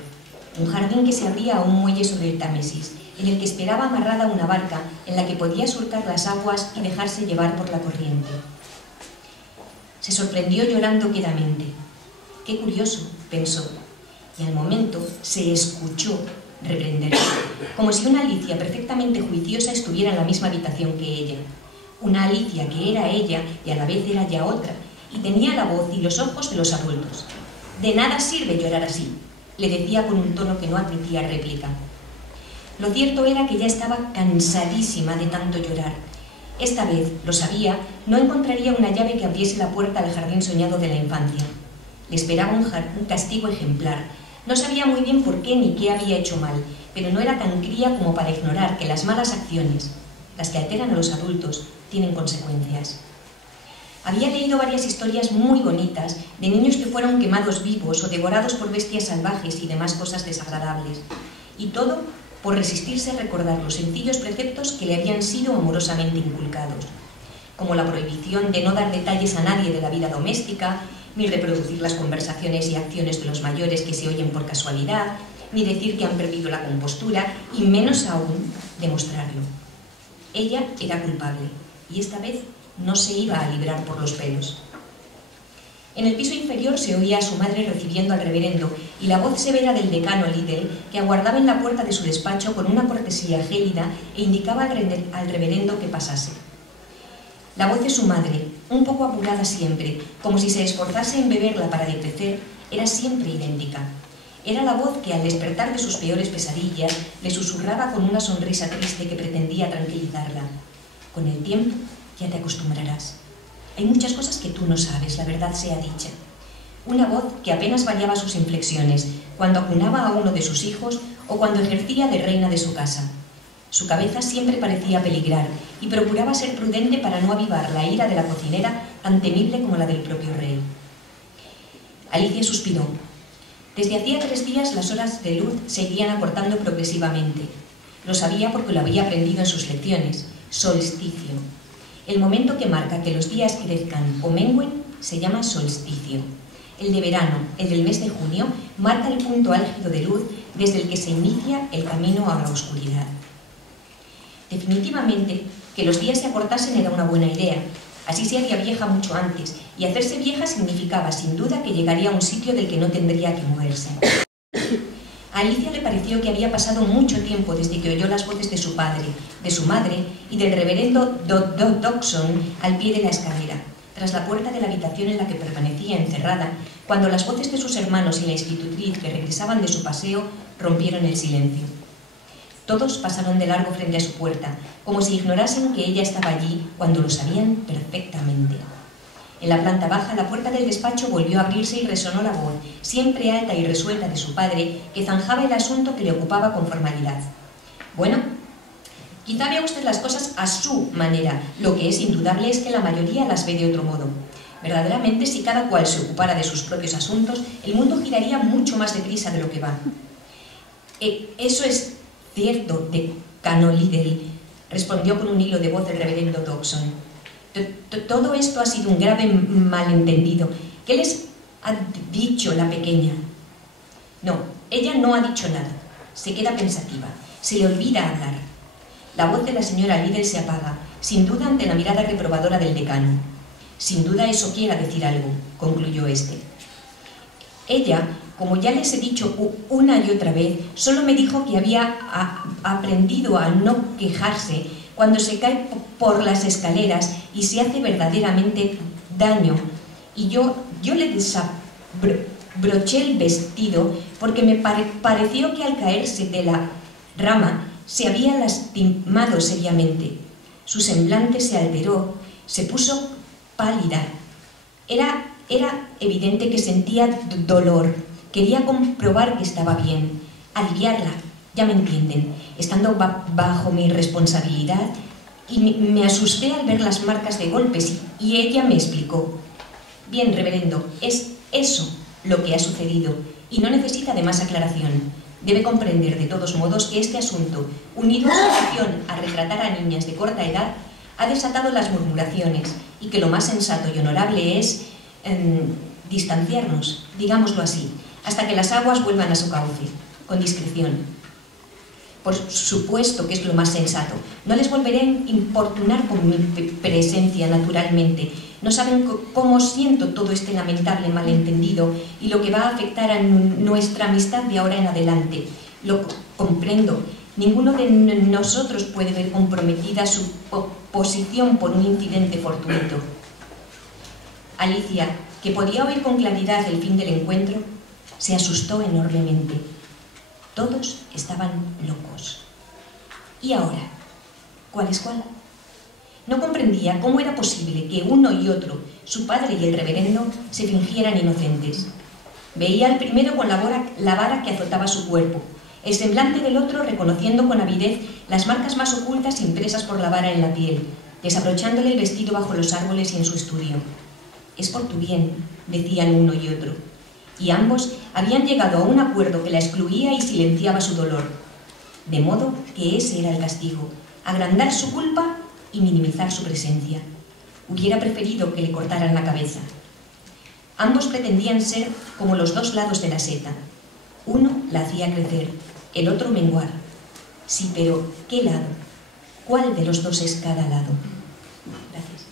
Un jardín que se abría a un muelle sobre el Támesis, en el que esperaba amarrada una barca en la que podía surcar las aguas y dejarse llevar por la corriente. Se sorprendió llorando quedamente. «Qué curioso», pensó, y al momento se escuchó reprenderse, como si una Alicia perfectamente juiciosa estuviera en la misma habitación que ella. Una Alicia que era ella y a la vez era ya otra, y tenía la voz y los ojos de los adultos. «De nada sirve llorar así. le decía con un tono que no admitía réplica. Lo cierto era que ya estaba cansadísima de tanto llorar. Esta vez, lo sabía, no encontraría una llave que abriese la puerta al jardín soñado de la infancia. Le esperaba un castigo ejemplar. No sabía muy bien por qué ni qué había hecho mal, pero no era tan cría como para ignorar que las malas acciones, las que alteran a los adultos, tienen consecuencias. Había leído varias historias muy bonitas de niños que fueron quemados vivos o devorados por bestias salvajes y demás cosas desagradables, y todo por resistirse a recordar los sencillos preceptos que le habían sido amorosamente inculcados, como la prohibición de no dar detalles a nadie de la vida doméstica, ni reproducir las conversaciones y acciones de los mayores que se oyen por casualidad, ni decir que han perdido la compostura, y menos aún demostrarlo. Ella era culpable, y esta vez no se iba a librar por los pelos. En el piso inferior se oía a su madre recibiendo al reverendo y la voz severa del decano Liddell, que aguardaba en la puerta de su despacho con una cortesía gélida e indicaba al reverendo que pasase. La voz de su madre, un poco apurada siempre, como si se esforzase en beberla para decrecer, era siempre idéntica. Era la voz que al despertar de sus peores pesadillas le susurraba con una sonrisa triste que pretendía tranquilizarla. Con el tiempo ya te acostumbrarás. Hay muchas cosas que tú no sabes, la verdad sea dicha. Una voz que apenas variaba sus inflexiones, cuando acunaba a uno de sus hijos o cuando ejercía de reina de su casa. Su cabeza siempre parecía peligrar y procuraba ser prudente para no avivar la ira de la cocinera tan temible como la del propio rey. Alicia suspiró. Desde hacía 3 días las horas de luz se irían acortando progresivamente. Lo sabía porque lo había aprendido en sus lecciones. Solsticio. El momento que marca que los días crezcan o mengüen se llama solsticio. El de verano, el del mes de junio, marca el punto álgido de luz desde el que se inicia el camino a la oscuridad. Definitivamente, que los días se acortasen era una buena idea. Así se haría vieja mucho antes, y hacerse vieja significaba sin duda que llegaría a un sitio del que no tendría que moverse. A Alicia le pareció que había pasado mucho tiempo desde que oyó las voces de su padre, de su madre y del reverendo Dodgson al pie de la escalera, tras la puerta de la habitación en la que permanecía encerrada, cuando las voces de sus hermanos y la institutriz que regresaban de su paseo rompieron el silencio. Todos pasaron de largo frente a su puerta, como si ignorasen que ella estaba allí cuando lo sabían perfectamente. En la planta baja, la puerta del despacho volvió a abrirse y resonó la voz, siempre alta y resuelta, de su padre, que zanjaba el asunto que le ocupaba con formalidad. Bueno, quizá vea usted las cosas a su manera. Lo que es indudable es que la mayoría las ve de otro modo. Verdaderamente, si cada cual se ocupara de sus propios asuntos, el mundo giraría mucho más deprisa de lo que va. Eso es cierto, decano Liddell, respondió con un hilo de voz el reverendo Dodgson. Todo esto ha sido un grave malentendido. ¿Qué les ha dicho la pequeña? No, ella no ha dicho nada. Se queda pensativa. Se le olvida hablar. La voz de la señora Liddell se apaga, sin duda ante la mirada reprobadora del decano. Sin duda eso quiera decir algo, concluyó este. Ella, como ya les he dicho una y otra vez, solo me dijo que había aprendido a no quejarse cuando se cae por las escaleras y se hace verdaderamente daño. Y yo le desabroché el vestido porque me pareció que al caerse de la rama se había lastimado seriamente. Su semblante se alteró, se puso pálida. Era evidente que sentía dolor. Quería comprobar que estaba bien, aliviarla, ya me entienden, estando bajo mi responsabilidad, y me asusté al ver las marcas de golpes y ella me explicó. Bien, reverendo, es eso lo que ha sucedido y no necesita de más aclaración. Debe comprender de todos modos que este asunto, unido a su afición a retratar a niñas de corta edad, ha desatado las murmuraciones y que lo más sensato y honorable es distanciarnos, digámoslo así, hasta que las aguas vuelvan a su cauce, con discreción. Por supuesto que es lo más sensato. No les volveré a importunar con mi presencia, naturalmente. No saben cómo siento todo este lamentable malentendido y lo que va a afectar a nuestra amistad de ahora en adelante. Lo comprendo. Ninguno de nosotros puede ver comprometida su posición por un incidente fortuito. Alicia, que podía oír con claridad el fin del encuentro, Se asustó enormemente. Todos estaban locos. ¿Y ahora? ¿Cuál es cuál? No comprendía cómo era posible que uno y otro, su padre y el reverendo, se fingieran inocentes. Veía al primero con la vara que azotaba su cuerpo, el semblante del otro reconociendo con avidez las marcas más ocultas impresas por la vara en la piel, desabrochándole el vestido bajo los árboles y en su estudio. «Es por tu bien», decían uno y otro, y ambos habían llegado a un acuerdo que la excluía y silenciaba su dolor. De modo que ese era el castigo, agrandar su culpa y minimizar su presencia. Hubiera preferido que le cortaran la cabeza. Ambos pretendían ser como los dos lados de la seta. Uno la hacía crecer, el otro menguar. Sí, pero ¿qué lado? ¿Cuál de los dos es cada lado? Gracias.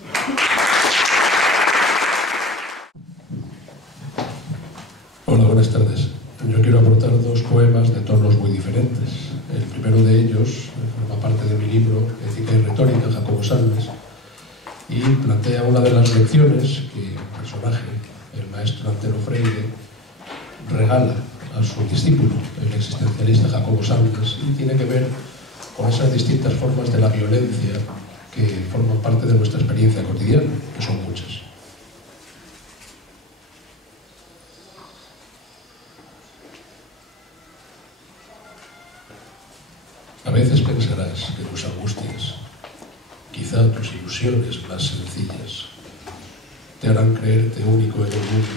Hola, buenas tardes. Yo quiero aportar dos poemas de tonos muy diferentes. El primero de ellos forma parte de mi libro Ética y Retórica, Jacobo Salves, y plantea una de las lecciones que el personaje, el maestro Antero Freire, regala a su discípulo, el existencialista Jacobo Salves, y tiene que ver con esas distintas formas de la violencia que forman parte de nuestra experiencia cotidiana, que son muchas. A veces pensarás que tus angustias, quizá tus ilusiones más sencillas, te harán creerte único en el mundo.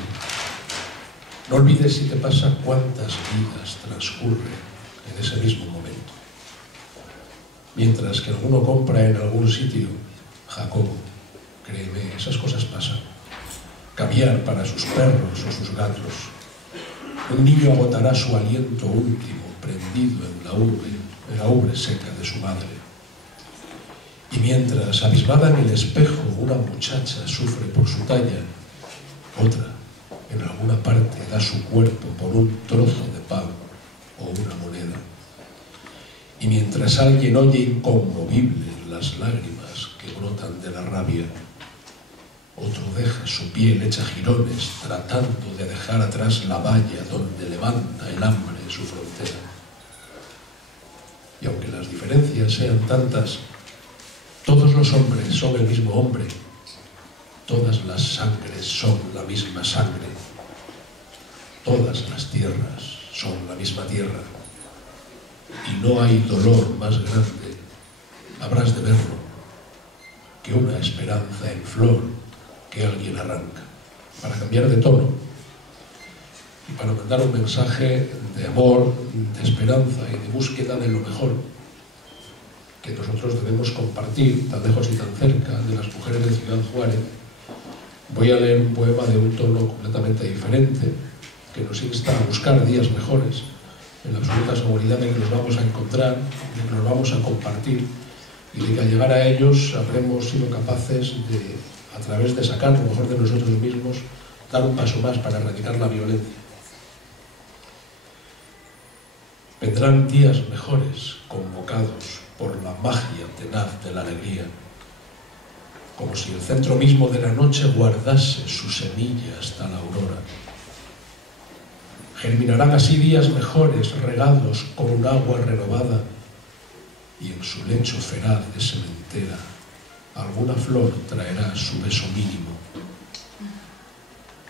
No olvides si te pasa cuántas vidas transcurren en ese mismo momento. Mientras que alguno compra en algún sitio, Jacobo, créeme, esas cosas pasan. Caviar para sus perros o sus gatos. Un niño agotará su aliento último prendido en la ubre seca de su madre. Y mientras, abismada en el espejo, una muchacha sufre por su talla, otra, en alguna parte, da su cuerpo por un trozo de pan o una moneda. Y mientras alguien oye inconmovibles las lágrimas que brotan de la rabia, otro deja su piel hecha jirones tratando de dejar atrás la valla donde levanta el hambre su frontera. Y aunque las diferencias sean tantas, todos los hombres son el mismo hombre, todas las sangres son la misma sangre, todas las tierras son la misma tierra, y no hay dolor más grande, habrás de verlo, que una esperanza en flor que alguien arranca, para cambiar de tono y para mandar un mensaje de amor, de esperanza y de búsqueda de lo mejor que nosotros debemos compartir tan lejos y tan cerca de las mujeres de Ciudad Juárez. Voy a leer un poema de un tono completamente diferente que nos insta a buscar días mejores en la absoluta seguridad de que los vamos a encontrar, de que los vamos a compartir y de que al llegar a ellos habremos sido capaces de, a través de sacar lo mejor de nosotros mismos, dar un paso más para erradicar la violencia. Vendrán días mejores convocados por la magia tenaz de la alegría, como si el centro mismo de la noche guardase su semilla hasta la aurora. Germinarán así días mejores regados con un agua renovada y en su lecho feraz de sementera alguna flor traerá su beso mínimo.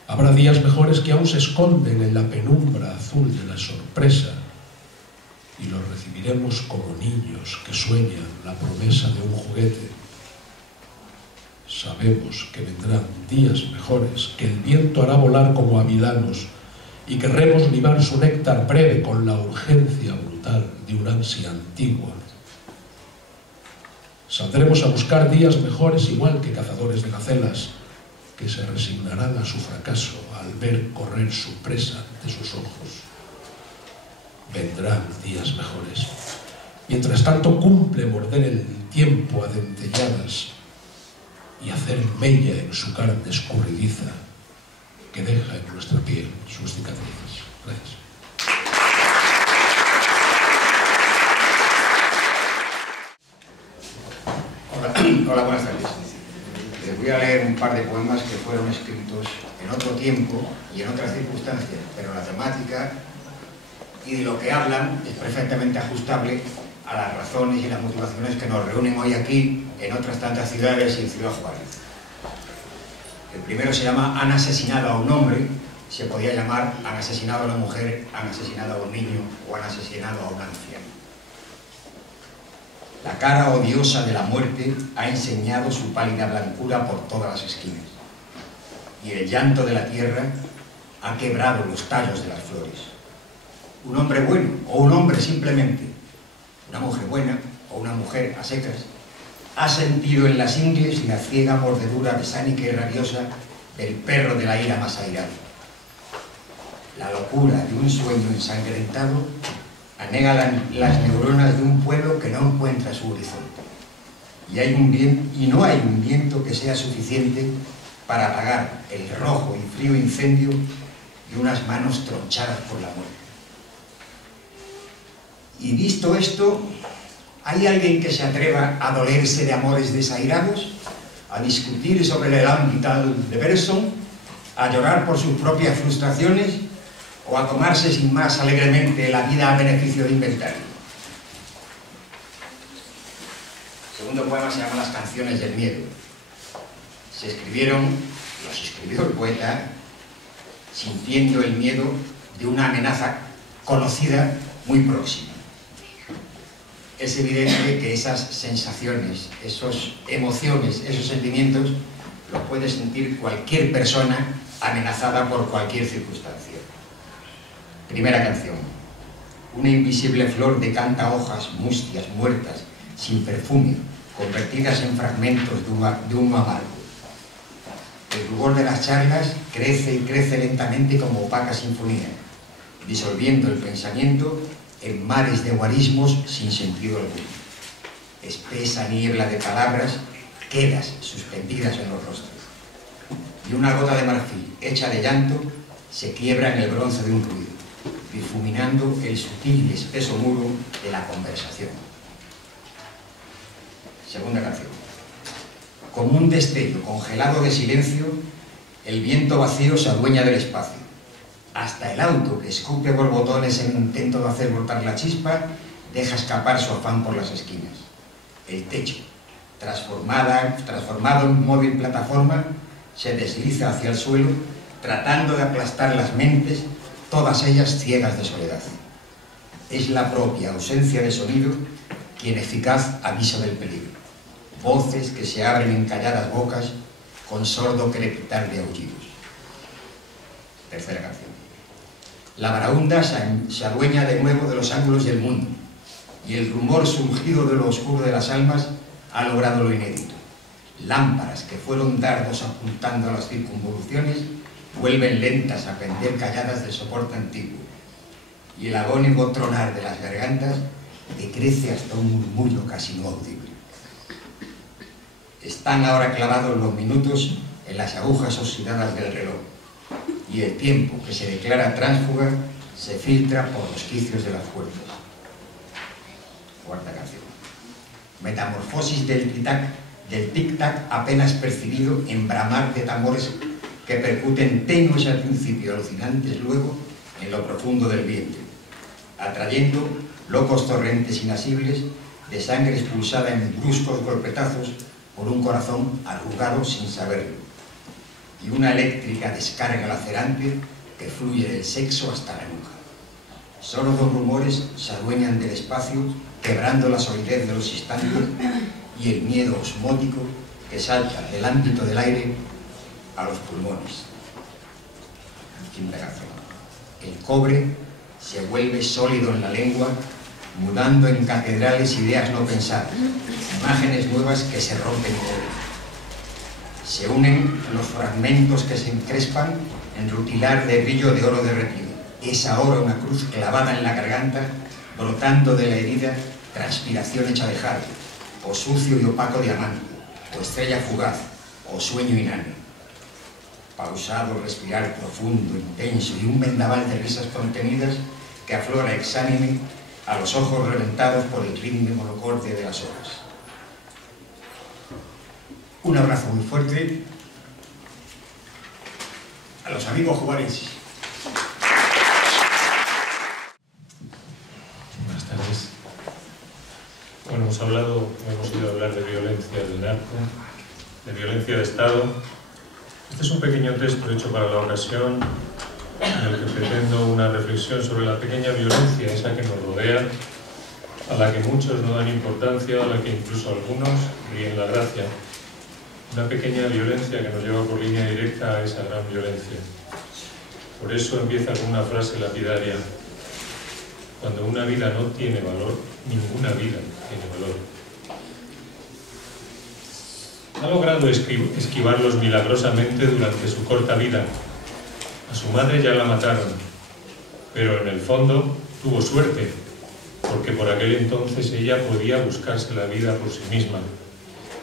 Habrá días mejores que aún se esconden en la penumbra azul de la sorpresa y los recibiremos como niños que sueñan la promesa de un juguete. Sabemos que vendrán días mejores, que el viento hará volar como avilanos y querremos libar su néctar breve con la urgencia brutal de una ansia antigua. Saldremos a buscar días mejores igual que cazadores de gacelas que se resignarán a su fracaso al ver correr su presa ante sus ojos. Vendrán días mejores. Mientras tanto cumple morder el tiempo a dentelladas y hacer mella en su carne escurridiza que deja en nuestra piel sus cicatrices. Gracias. Hola, buenas tardes. voy a leer un par de poemas que fueron escritos en otro tiempo y en otras circunstancias, pero la temática y de lo que hablan es perfectamente ajustable a las razones y las motivaciones que nos reúnen hoy aquí, en otras tantas ciudades y en Ciudad Juárez. El primero se llama Han asesinado a un hombre, se podía llamar Han asesinado a una mujer, Han asesinado a un niño o Han asesinado a un anciano. La cara odiosa de la muerte ha enseñado su pálida blancura por todas las esquinas, y el llanto de la tierra ha quebrado los tallos de las flores. Un hombre bueno, o un hombre simplemente, una mujer buena, o una mujer a secas, ha sentido en las ingles la ciega mordedura besánica y rabiosa del perro de la ira más airado. La locura de un sueño ensangrentado anega las neuronas de un pueblo que no encuentra su horizonte. Y no hay un viento que sea suficiente para apagar el rojo y frío incendio de unas manos tronchadas por la muerte. Y visto esto, ¿hay alguien que se atreva a dolerse de amores desairados? ¿A discutir sobre el Elan vital de Bergson? ¿A llorar por sus propias frustraciones? ¿O a tomarse sin más alegremente la vida a beneficio de inventario? El segundo poema se llama Las canciones del miedo. Los escribió el poeta sintiendo el miedo de una amenaza conocida muy próxima. Es evidente que esas sensaciones, esas emociones, esos sentimientos los puede sentir cualquier persona amenazada por cualquier circunstancia. Primera canción. Una invisible flor decanta hojas mustias, muertas, sin perfume, convertidas en fragmentos de humo amargo. El rubor de las charlas crece y crece lentamente como opaca sinfonía, disolviendo el pensamiento en mares de guarismos sin sentido alguno. Espesa niebla de palabras, quedas suspendidas en los rostros. Y una gota de marfil, hecha de llanto, se quiebra en el bronce de un ruido, difuminando el sutil y espeso muro de la conversación. Segunda canción. Como un destello congelado de silencio, el viento vacío se adueña del espacio. Hasta el auto que escupe borbotones en un intento de hacer brotar la chispa, deja escapar su afán por las esquinas. El techo, transformado en móvil plataforma, se desliza hacia el suelo, tratando de aplastar las mentes, todas ellas ciegas de soledad. Es la propia ausencia de sonido quien eficaz aviso del peligro. Voces que se abren en calladas bocas con sordo crepitar de aullidos. Tercera canción. La baraúnda se adueña de nuevo de los ángulos del mundo, y el rumor surgido de lo oscuro de las almas ha logrado lo inédito. Lámparas que fueron dardos apuntando a las circunvoluciones vuelven lentas a pender calladas del soporte antiguo, y el agónico tronar de las gargantas decrece hasta un murmullo casi no audible. Están ahora clavados los minutos en las agujas oxidadas del reloj, y el tiempo que se declara tránsfuga se filtra por los quicios de las puertas. Cuarta canción. Metamorfosis del tic-tac apenas percibido en bramar de tambores que percuten tenues al principio, alucinantes luego en lo profundo del vientre, atrayendo locos torrentes inasibles de sangre expulsada en bruscos golpetazos por un corazón arrugado sin saberlo, y una eléctrica descarga lacerante que fluye del sexo hasta la nuca. Sordos rumores se adueñan del espacio, quebrando la solidez de los instantes y el miedo osmótico que salta del ámbito del aire a los pulmones. Quinta canción. El cobre se vuelve sólido en la lengua, mudando en catedrales ideas no pensadas, imágenes nuevas que se rompen y vuelven. Se unen los fragmentos que se encrespan en rutilar de brillo de oro derretido. Es ahora una cruz clavada en la garganta, brotando de la herida transpiración hecha de jade, o sucio y opaco diamante, o estrella fugaz, o sueño inane. Pausado, respirar profundo, intenso, y un vendaval de risas contenidas que aflora exánime a los ojos reventados por el ritmo monocorde de las horas. Un abrazo muy fuerte a los amigos juarenses. Buenas tardes. Bueno, hemos ido a hablar de violencia del narco, de violencia de Estado. Este es un pequeño texto hecho para la ocasión, en el que pretendo una reflexión sobre la pequeña violencia, esa que nos rodea, a la que muchos no dan importancia, a la que incluso algunos ríen la gracia. Una pequeña violencia que nos lleva por línea directa a esa gran violencia. Por eso empieza con una frase lapidaria: cuando una vida no tiene valor, ninguna vida tiene valor. Ha logrado esquivarlos milagrosamente durante su corta vida. A su madre ya la mataron, pero en el fondo tuvo suerte, porque por aquel entonces ella podía buscarse la vida por sí misma,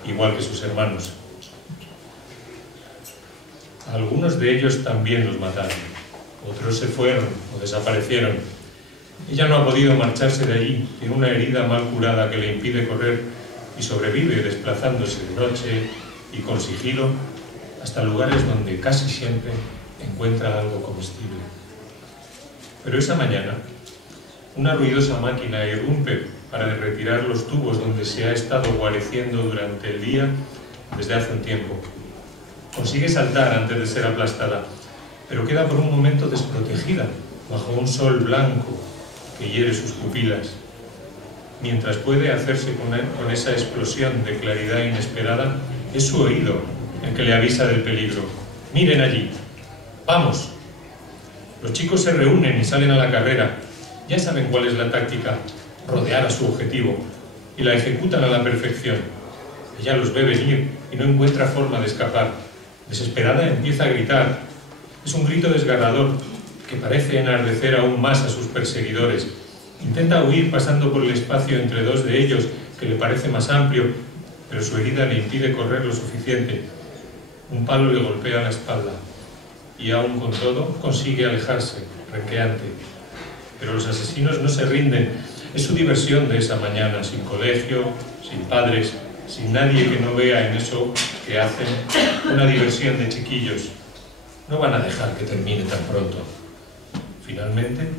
igual que sus hermanos. A algunos de ellos también los mataron, otros se fueron o desaparecieron. Ella no ha podido marcharse de allí, tiene una herida mal curada que le impide correr y sobrevive desplazándose de noche y con sigilo hasta lugares donde casi siempre encuentra algo comestible. Pero esa mañana, una ruidosa máquina irrumpe para retirar los tubos donde se ha estado guareciendo durante el día desde hace un tiempo. Consigue saltar antes de ser aplastada, pero queda por un momento desprotegida bajo un sol blanco que hiere sus pupilas. Mientras puede hacerse con esa explosión de claridad inesperada, es su oído el que le avisa del peligro. ¡Miren allí! ¡Vamos! Los chicos se reúnen y salen a la carrera. Ya saben cuál es la táctica: rodear a su objetivo, y la ejecutan a la perfección. Ella los ve venir y no encuentra forma de escapar. Desesperada empieza a gritar. Es un grito desgarrador que parece enardecer aún más a sus perseguidores. Intenta huir pasando por el espacio entre dos de ellos, que le parece más amplio, pero su herida le impide correr lo suficiente. Un palo le golpea la espalda y aún con todo consigue alejarse, renqueante. Pero los asesinos no se rinden. Es su diversión de esa mañana, sin colegio, sin padres, sin nadie que no vea en eso que hacen una diversión de chiquillos. No van a dejar que termine tan pronto. Finalmente,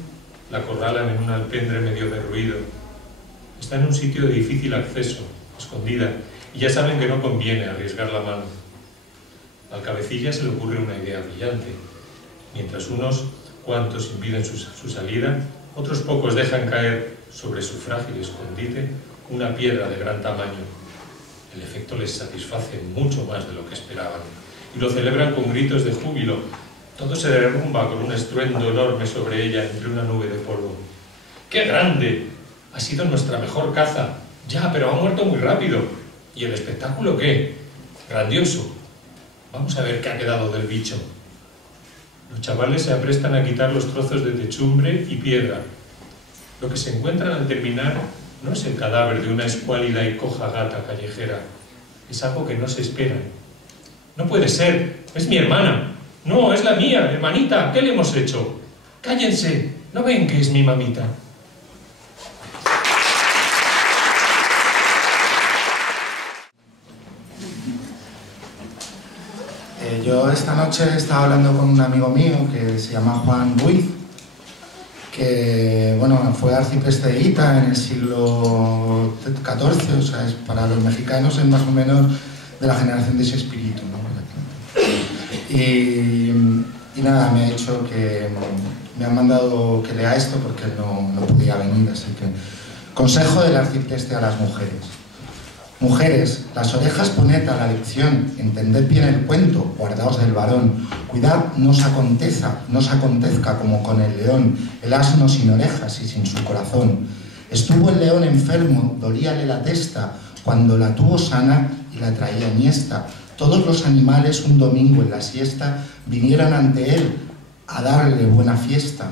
la acorralan en un alpendre medio derruido. Está en un sitio de difícil acceso, escondida, y ya saben que no conviene arriesgar la mano. Al cabecilla se le ocurre una idea brillante. Mientras unos cuantos impiden su salida, otros pocos dejan caer sobre su frágil escondite una piedra de gran tamaño. El efecto les satisface mucho más de lo que esperaban, y lo celebran con gritos de júbilo. Todo se derrumba con un estruendo enorme sobre ella entre una nube de polvo. ¡Qué grande! Ha sido nuestra mejor caza. Ya, pero ha muerto muy rápido. ¿Y el espectáculo qué? Grandioso. Vamos a ver qué ha quedado del bicho. Los chavales se aprestan a quitar los trozos de techumbre y piedra. Lo que se encuentran al terminar no es el cadáver de una escuálida y coja gata callejera. Es algo que no se espera. ¡No puede ser! ¡Es mi hermana! ¡No, es la mía, hermanita! ¿Qué le hemos hecho? ¡Cállense! ¿No ven que es mi mamita? Yo esta noche estaba hablando con un amigo mío que se llama Juan Ruiz, que bueno, fue arcipreste de Ita en el siglo XIV, o sea, para los mexicanos es más o menos de la generación de ese espíritu, ¿no? Y nada, me ha dicho que me han mandado que lea esto porque no podía venir, así que consejo del arcipreste a las mujeres. Mujeres, las orejas poned a la lección, entended bien el cuento, guardaos del varón, cuidad no os acontezca como con el león, el asno sin orejas y sin su corazón. Estuvo el león enfermo, dolíale la testa, cuando la tuvo sana y la traía niesta. Todos los animales un domingo en la siesta vinieron ante él a darle buena fiesta.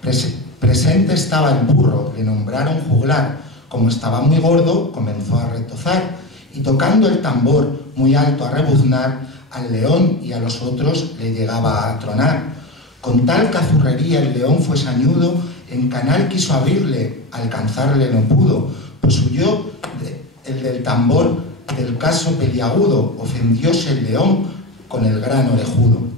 Presente estaba el burro, le nombraron juglar. Como estaba muy gordo, comenzó a retozar y tocando el tambor muy alto a rebuznar, al león y a los otros le llegaba a tronar. Con tal cazurrería el león fue sañudo, en canal quiso abrirle, alcanzarle no pudo, pues huyó el del tambor del caso peliagudo, ofendióse el león con el gran orejudo.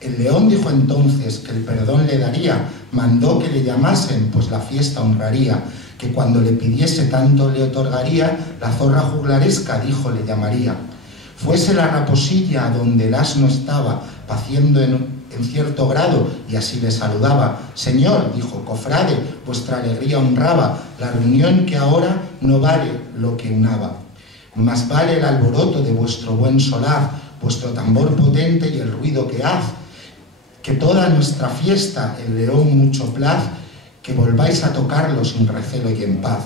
El león dijo entonces que el perdón le daría, mandó que le llamasen, pues la fiesta honraría, que cuando le pidiese tanto le otorgaría, la zorra juglaresca, dijo, le llamaría. Fuese la raposilla donde el asno estaba, paciendo en cierto grado, y así le saludaba. Señor, dijo, cofrade, vuestra alegría honraba, la reunión que ahora no vale lo que unaba. Mas vale el alboroto de vuestro buen solaz, vuestro tambor potente y el ruido que haz, que toda nuestra fiesta el león mucho plaz, que volváis a tocarlo sin recelo y en paz.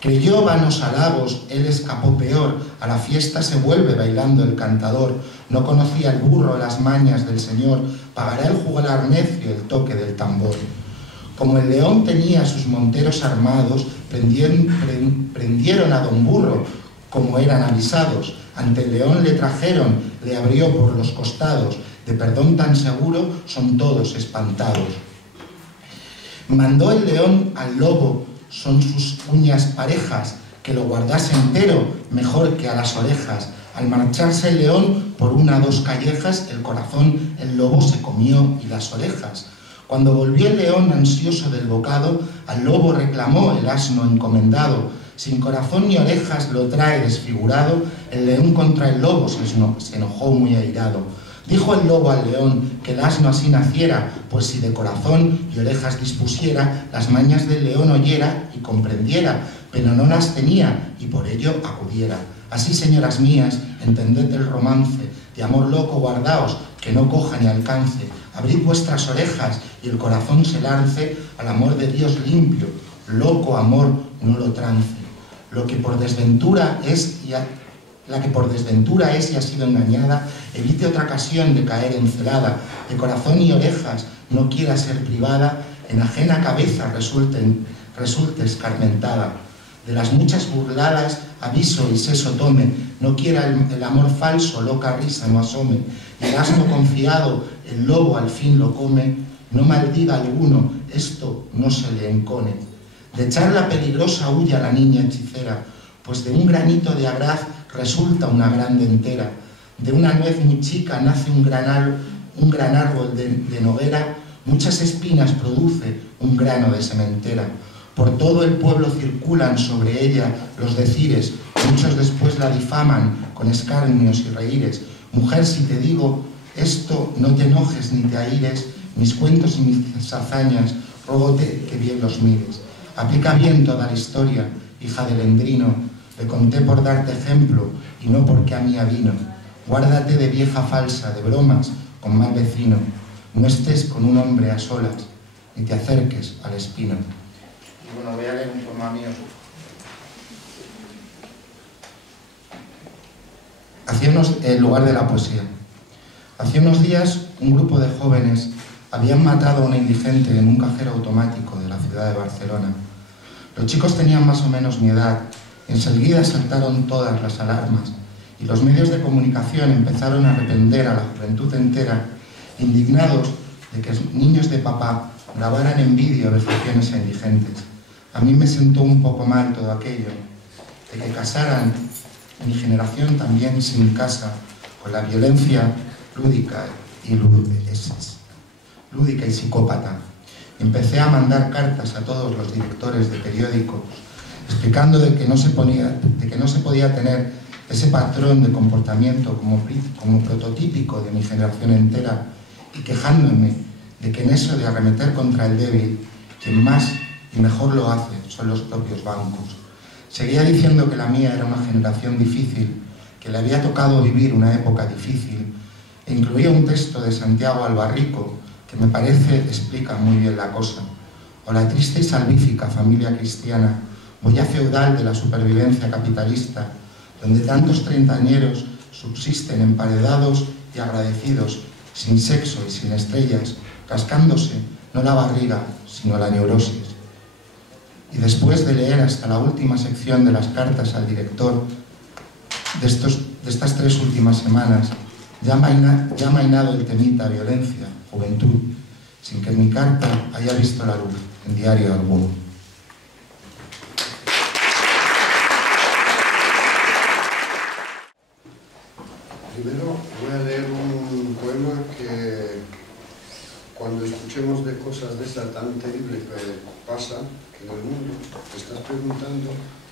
Creyó vanos halagos, él escapó peor, a la fiesta se vuelve bailando el cantador, no conocía el burro las mañas del señor, pagará el juglar necio el toque del tambor. Como el león tenía sus monteros armados, prendieron a don Burro, como eran avisados, ante el león le trajeron, le abrió por los costados, de perdón tan seguro son todos espantados. Mandó el león al lobo, son sus uñas parejas, que lo guardase entero, mejor que a las orejas. Al marcharse el león por una o dos callejas, el corazón el lobo se comió y las orejas. Cuando volvió el león ansioso del bocado, al lobo reclamó el asno encomendado. Sin corazón ni orejas lo trae desfigurado, el león contra el lobo se enojó muy airado. Dijo el lobo al león que el asno así naciera, pues si de corazón y orejas dispusiera, las mañas del león oyera y comprendiera, pero no las tenía y por ello acudiera. Así, señoras mías, entended el romance, de amor loco guardaos, que no coja ni alcance. Abrid vuestras orejas y el corazón se lance al amor de Dios limpio, loco amor no lo trance. Lo que por desventura es la que por desventura es y ha sido engañada, evite otra ocasión de caer encelada, de corazón y orejas no quiera ser privada, en ajena cabeza resulte escarmentada. De las muchas burladas aviso y seso tome, no quiera el amor falso, loca risa no asome, y el asno confiado, el lobo al fin lo come, no maldiga alguno, esto no se le encone. De charla peligrosa huya la niña hechicera, pues de un granito de agraz resulta una grande entera. De una nuez muy chica nace un gran árbol de noguera, muchas espinas produce un grano de sementera. Por todo el pueblo circulan sobre ella los decires, muchos después la difaman con escarnios y reíres. Mujer, si te digo esto, no te enojes ni te aires, mis cuentos y mis hazañas, rógote que bien los mires. Aplica bien toda la historia, hija del endrino, te conté por darte ejemplo y no porque a mí avino. Guárdate de vieja falsa, de bromas con mal vecino. No estés con un hombre a solas, ni te acerques al espino. Y bueno, voy a leer un poema mío. En lugar de la poesía. Hacía unos días, un grupo de jóvenes habían matado a una indigente en un cajero automático de la ciudad de Barcelona. Los chicos tenían más o menos mi edad. Enseguida saltaron todas las alarmas y los medios de comunicación empezaron a reprender a la juventud entera, indignados de que niños de papá grabaran en vídeo vejaciones a indigentes. A mí me sentó un poco mal todo aquello, de que casaran mi generación también sin casa, con la violencia lúdica y psicópata. Empecé a mandar cartas a todos los directores de periódicos, explicando de que no se podía tener ese patrón de comportamiento como prototípico de mi generación entera, y quejándome de que en eso de arremeter contra el débil, quien más y mejor lo hace son los propios bancos. Seguía diciendo que la mía era una generación difícil, que le había tocado vivir una época difícil, e incluía un texto de Santiago Albarrico que me parece explica muy bien la cosa. O la triste y salvífica familia cristiana, boya feudal de la supervivencia capitalista, donde tantos treintañeros subsisten emparedados y agradecidos, sin sexo y sin estrellas, rascándose no la barriga, sino la neurosis. Y después de leer hasta la última sección de las cartas al director de estas 3 últimas semanas, ya ha mainado el temita violencia, juventud, sin que mi carta haya visto la luz en diario alguno. . Primero voy a leer un poema que cuando escuchemos de cosas de esa tan terrible que pasa en el mundo, te estás preguntando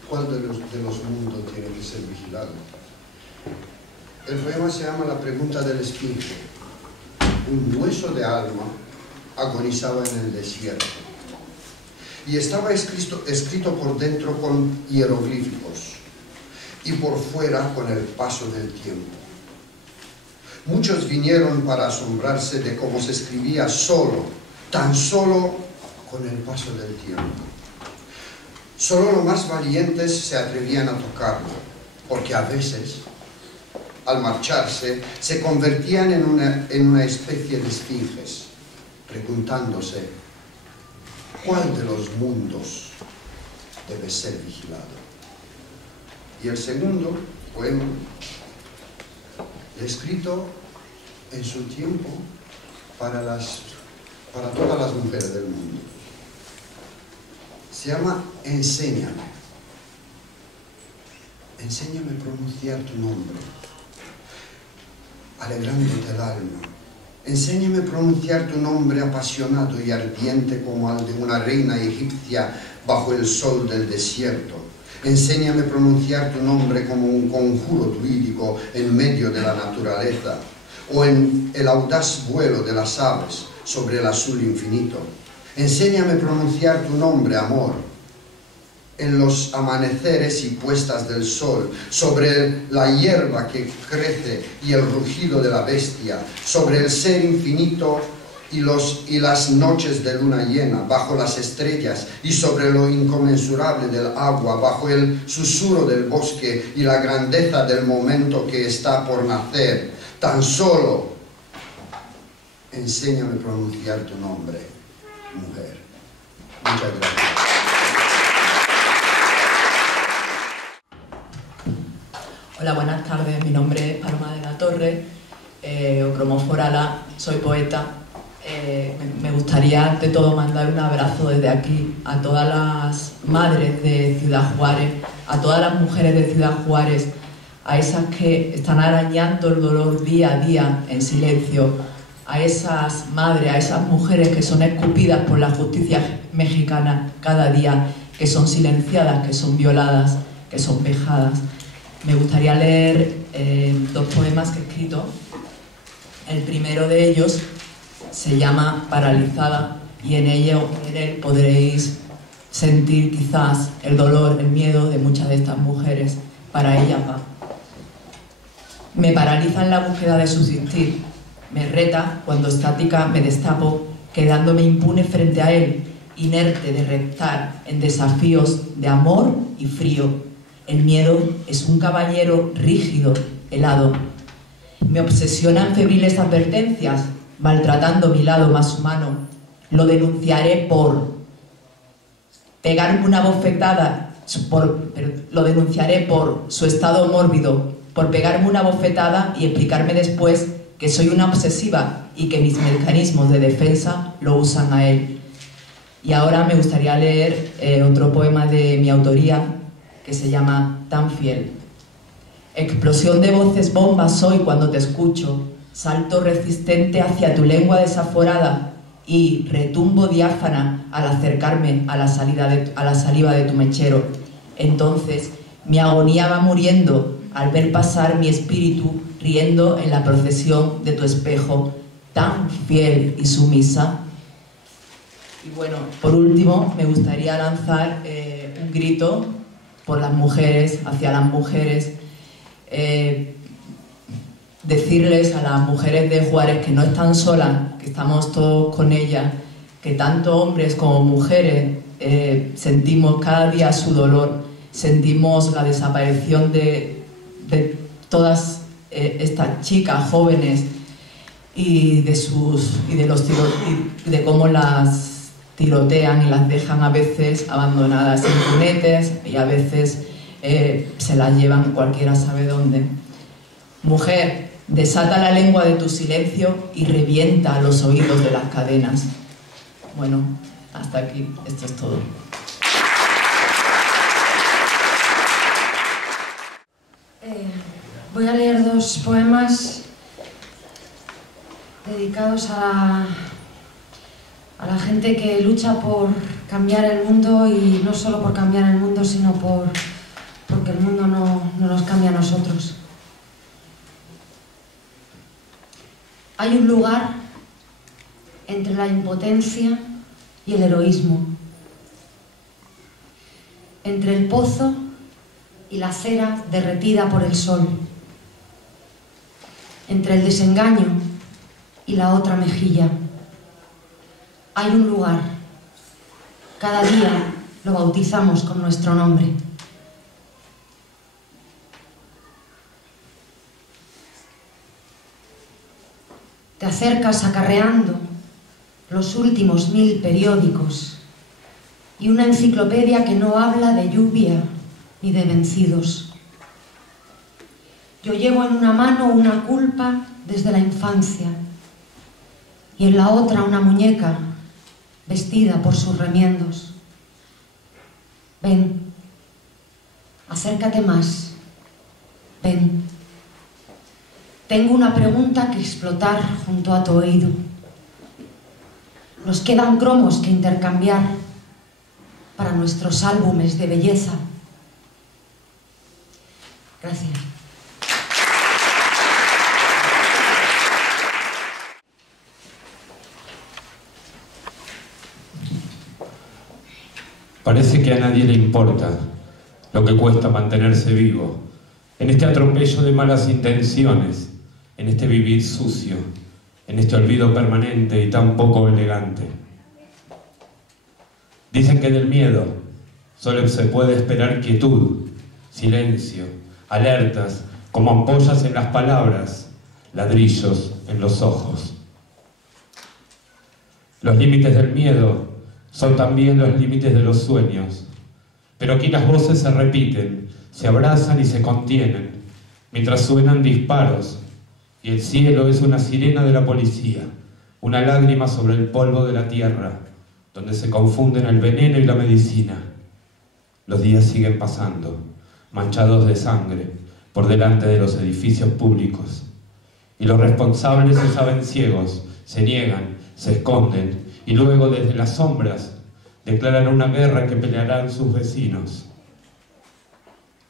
cuál de los mundos tiene que ser vigilado. El poema se llama La pregunta del esfinge. Un hueso de alma agonizaba en el desierto y estaba escrito por dentro con hieroglíficos y por fuera con el paso del tiempo. Muchos vinieron para asombrarse de cómo se escribía solo, tan solo con el paso del tiempo. Solo los más valientes se atrevían a tocarlo, porque a veces, al marcharse, se convertían en una especie de esfinges, preguntándose, ¿cuál de los mundos debe ser vigilado? Y el segundo poema, escrito en su tiempo para todas las mujeres del mundo. Se llama Enséñame. Enséñame a pronunciar tu nombre, alegrándote el alma. Enséñame a pronunciar tu nombre apasionado y ardiente como el de una reina egipcia bajo el sol del desierto. Enséñame a pronunciar tu nombre como un conjuro druídico en medio de la naturaleza, o en el audaz vuelo de las aves sobre el azul infinito. Enséñame a pronunciar tu nombre, amor, en los amaneceres y puestas del sol, sobre la hierba que crece y el rugido de la bestia, sobre el ser infinito y las noches de luna llena, bajo las estrellas, y sobre lo inconmensurable del agua, bajo el susurro del bosque y la grandeza del momento que está por nacer. Tan solo enséñame a pronunciar tu nombre, mujer. Muchas gracias. Hola, buenas tardes. Mi nombre es Paloma de la Torre, o Cromoforala, soy poeta. Me gustaría ante todo mandar un abrazo desde aquí a todas las madres de Ciudad Juárez, a todas las mujeres de Ciudad Juárez, a esas que están arañando el dolor día a día en silencio, a esas madres, a esas mujeres que son escupidas por la justicia mexicana cada día, que son silenciadas, que son violadas, que son vejadas. Me gustaría leer dos poemas que he escrito. El primero de ellos se llama Paralizada y en él podréis sentir quizás el dolor, el miedo de muchas de estas mujeres. Para ellas va. Me paraliza en la búsqueda de subsistir, me reta cuando estática me destapo, quedándome impune frente a él, inerte de reptar en desafíos de amor y frío. El miedo es un caballero rígido, helado. Me obsesionan febriles advertencias, maltratando mi lado más humano. Lo denunciaré por pegarme una bofetada, lo denunciaré por su estado mórbido, por pegarme una bofetada y explicarme después que soy una obsesiva y que mis mecanismos de defensa lo usan a él. Y ahora me gustaría leer otro poema de mi autoría que se llama Tan fiel. Explosión de voces bombas soy cuando te escucho, salto resistente hacia tu lengua desaforada y retumbo diáfana al acercarme a la saliva de tu mechero. Entonces mi agonía va muriendo al ver pasar mi espíritu riendo en la procesión de tu espejo, tan fiel y sumisa. Y bueno, por último, me gustaría lanzar un grito por las mujeres, hacia las mujeres, decirles a las mujeres de Juárez que no están solas, que estamos todos con ellas, que tanto hombres como mujeres sentimos cada día su dolor, sentimos la desaparición de todas estas chicas jóvenes y de cómo las tirotean y las dejan a veces abandonadas en cunetes y a veces se las llevan cualquiera sabe dónde. Mujer, desata la lengua de tu silencio y revienta los oídos de las cadenas. Bueno, hasta aquí, esto es todo. Voy a leer dos estos poemas dedicados a la gente que lucha por cambiar el mundo, y no solo por cambiar el mundo, sino porque el mundo no nos cambia a nosotros. Hay un lugar entre la impotencia y el heroísmo, entre el pozo y la cera derretida por el sol, entre el desengaño y la otra mejilla. Hay un lugar. Cada día lo bautizamos con nuestro nombre. Te acercas acarreando los últimos 1000 periódicos y una enciclopedia que no habla de lluvia ni de vencidos. Yo llevo en una mano una culpa desde la infancia y en la otra una muñeca vestida por sus remiendos. Ven, acércate más, ven. Tengo una pregunta que explotar junto a tu oído. Nos quedan cromos que intercambiar para nuestros álbumes de belleza. Gracias. Parece que a nadie le importa lo que cuesta mantenerse vivo en este atropello de malas intenciones, en este vivir sucio, en este olvido permanente y tan poco elegante. Dicen que del miedo solo se puede esperar quietud, silencio, alertas, como ampollas en las palabras, ladrillos en los ojos. Los límites del miedo son también los límites de los sueños, pero aquí las voces se repiten, se abrazan y se contienen, mientras suenan disparos, y el cielo es una sirena de la policía, una lágrima sobre el polvo de la tierra, donde se confunden el veneno y la medicina. Los días siguen pasando, manchados de sangre, por delante de los edificios públicos, y los responsables se saben ciegos, se niegan, se esconden, y luego desde las sombras declaran una guerra que pelearán sus vecinos.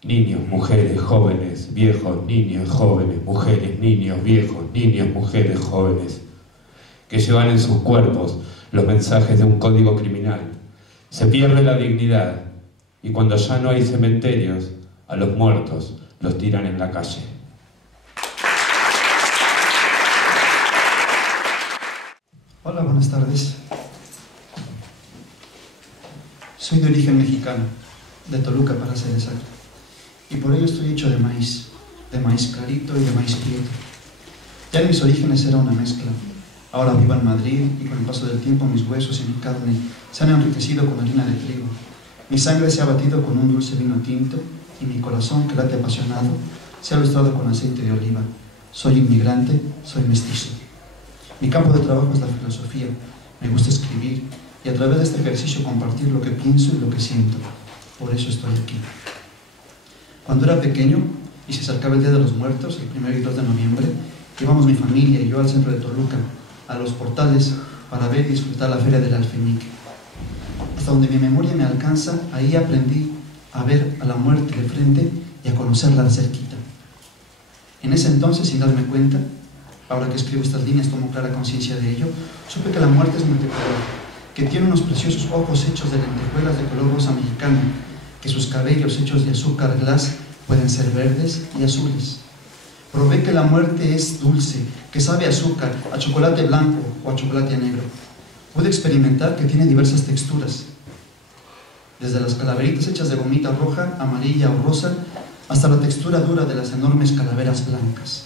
Niños, mujeres, jóvenes, viejos, niños, jóvenes, mujeres, niños, viejos, niños, mujeres, jóvenes, que llevan en sus cuerpos los mensajes de un código criminal. Se pierde la dignidad, y cuando ya no hay cementerios, a los muertos los tiran en la calle. Hola, buenas tardes. Soy de origen mexicano, de Toluca para ser exacto, y por ello estoy hecho de maíz clarito y de maíz prieto. Ya en mis orígenes era una mezcla. Ahora vivo en Madrid y con el paso del tiempo mis huesos y mi carne se han enriquecido con harina de trigo. Mi sangre se ha batido con un dulce vino tinto y mi corazón, que late apasionado, se ha lustrado con aceite de oliva. Soy inmigrante, soy mestizo. Mi campo de trabajo es la filosofía. Me gusta escribir y a través de este ejercicio compartir lo que pienso y lo que siento. Por eso estoy aquí. Cuando era pequeño y se acercaba el Día de los Muertos, el 1 y 2 de noviembre, íbamos mi familia y yo al centro de Toluca, a los portales, para ver y disfrutar la feria del Alfeñique. Hasta donde mi memoria me alcanza, ahí aprendí a ver a la muerte de frente y a conocerla de cerquita. En ese entonces, sin darme cuenta, ahora que escribo estas líneas tomo clara conciencia de ello, supe que la muerte es multicolor, que tiene unos preciosos ojos hechos de lentejuelas de color rosa mexicano, que sus cabellos hechos de azúcar glass pueden ser verdes y azules. Probé que la muerte es dulce, que sabe a azúcar, a chocolate blanco o a chocolate negro. Pude experimentar que tiene diversas texturas, desde las calaveritas hechas de gomita roja, amarilla o rosa, hasta la textura dura de las enormes calaveras blancas.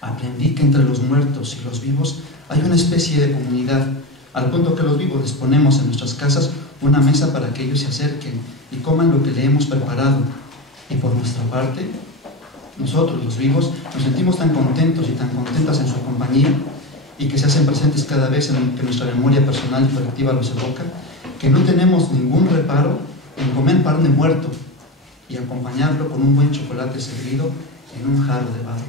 Aprendí que entre los muertos y los vivos hay una especie de comunidad, al punto que los vivos disponemos en nuestras casas una mesa para que ellos se acerquen y coman lo que le hemos preparado. Y por nuestra parte, nosotros los vivos nos sentimos tan contentos y tan contentas en su compañía y que se hacen presentes cada vez en que nuestra memoria personal y colectiva los evoca, que no tenemos ningún reparo en comer pan de muerto y acompañarlo con un buen chocolate servido en un jarro de barro.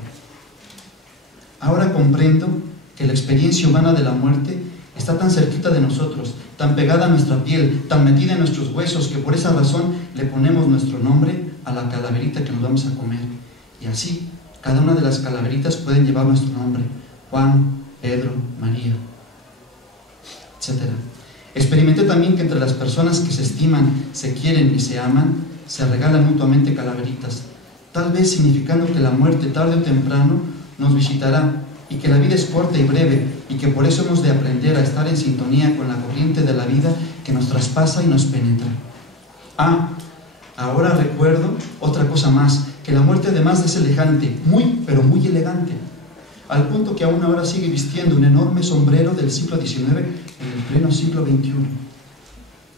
Ahora comprendo que la experiencia humana de la muerte está tan cerquita de nosotros, tan pegada a nuestra piel, tan metida en nuestros huesos, que por esa razón le ponemos nuestro nombre a la calaverita que nos vamos a comer. Y así, cada una de las calaveritas pueden llevar nuestro nombre: Juan, Pedro, María, etc. Experimenté también que entre las personas que se estiman, se quieren y se aman, se regalan mutuamente calaveritas, tal vez significando que la muerte tarde o temprano nos visitará, y que la vida es corta y breve, y que por eso hemos de aprender a estar en sintonía con la corriente de la vida que nos traspasa y nos penetra. Ahora recuerdo otra cosa más, que la muerte además es elegante, pero muy elegante, al punto que aún ahora sigue vistiendo un enorme sombrero del siglo XIX en el pleno siglo XXI,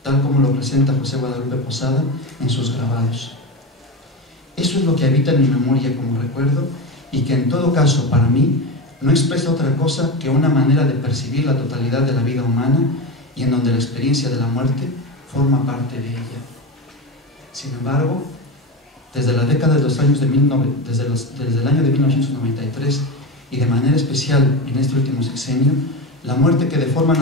tal como lo presenta José Guadalupe Posada en sus grabados. Eso es lo que habita en mi memoria como recuerdo, y que en todo caso para mí no expresa otra cosa que una manera de percibir la totalidad de la vida humana, y en donde la experiencia de la muerte forma parte de ella. Sin embargo, desde la década de los años desde el año de 1993, y de manera especial en este último sexenio, la muerte que forma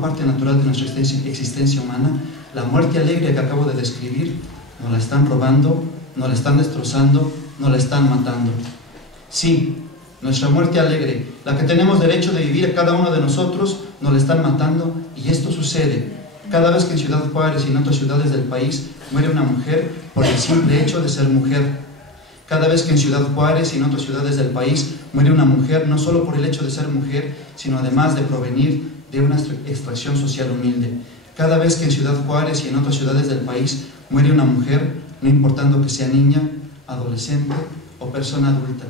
parte natural de nuestra existencia humana, la muerte alegre que acabo de describir, nos la están robando, nos la están destrozando, nos la están matando. Sí, nuestra muerte alegre, la que tenemos derecho de vivir cada uno de nosotros, nos la están matando, y esto sucede cada vez que en Ciudad Juárez y en otras ciudades del país muere una mujer por el simple hecho de ser mujer. Cada vez que en Ciudad Juárez y en otras ciudades del país muere una mujer, no solo por el hecho de ser mujer, sino además de provenir de una extracción social humilde. Cada vez que en Ciudad Juárez y en otras ciudades del país muere una mujer, no importando que sea niña, adolescente o persona adulta.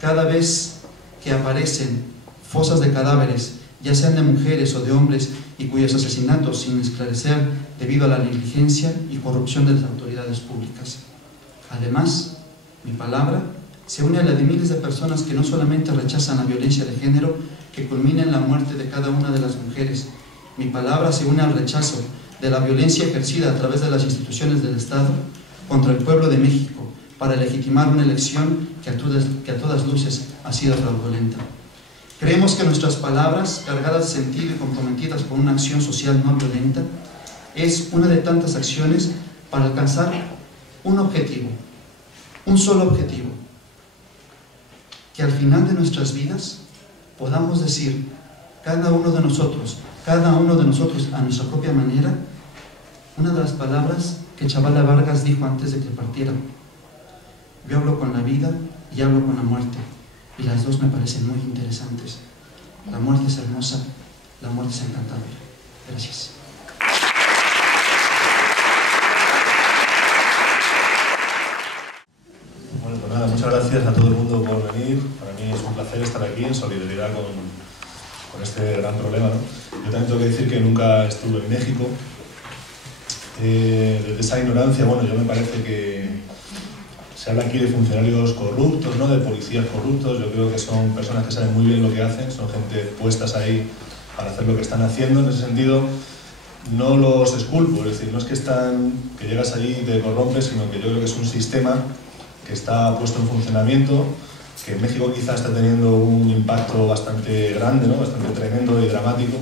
Cada vez que aparecen fosas de cadáveres, ya sean de mujeres o de hombres, y cuyos asesinatos sin esclarecer debido a la negligencia y corrupción de las autoridades públicas. Además, mi palabra se une a la de miles de personas que no solamente rechazan la violencia de género que culmina en la muerte de cada una de las mujeres. Mi palabra se une al rechazo de la violencia ejercida a través de las instituciones del Estado contra el pueblo de México para legitimar una elección que a todas luces ha sido fraudulenta. Creemos que nuestras palabras, cargadas de sentido y comprometidas con una acción social no violenta, es una de tantas acciones para alcanzar un objetivo, un solo objetivo: que al final de nuestras vidas podamos decir, cada uno de nosotros a nuestra propia manera, una de las palabras que Chavala Vargas dijo antes de que partiera: yo hablo con la vida y hablo con la muerte, y las dos me parecen muy interesantes. La muerte es hermosa, la muerte es encantadora. Gracias. Bueno, pues nada, muchas gracias a todo el mundo por venir. Para mí es un placer estar aquí en solidaridad con este gran problema, ¿no? Yo también tengo que decir que nunca estuve en México. Desde esa ignorancia, bueno, yo me parece que se habla aquí de funcionarios corruptos, ¿no? De policías corruptos. Yo creo que son personas que saben muy bien lo que hacen, son gente puestas ahí para hacer lo que están haciendo. En ese sentido, no los exculpo, es decir, no es que llegas allí y te corrompes, sino que yo creo que es un sistema que está puesto en funcionamiento, que en México quizás está teniendo un impacto bastante grande, ¿no? Bastante tremendo y dramático,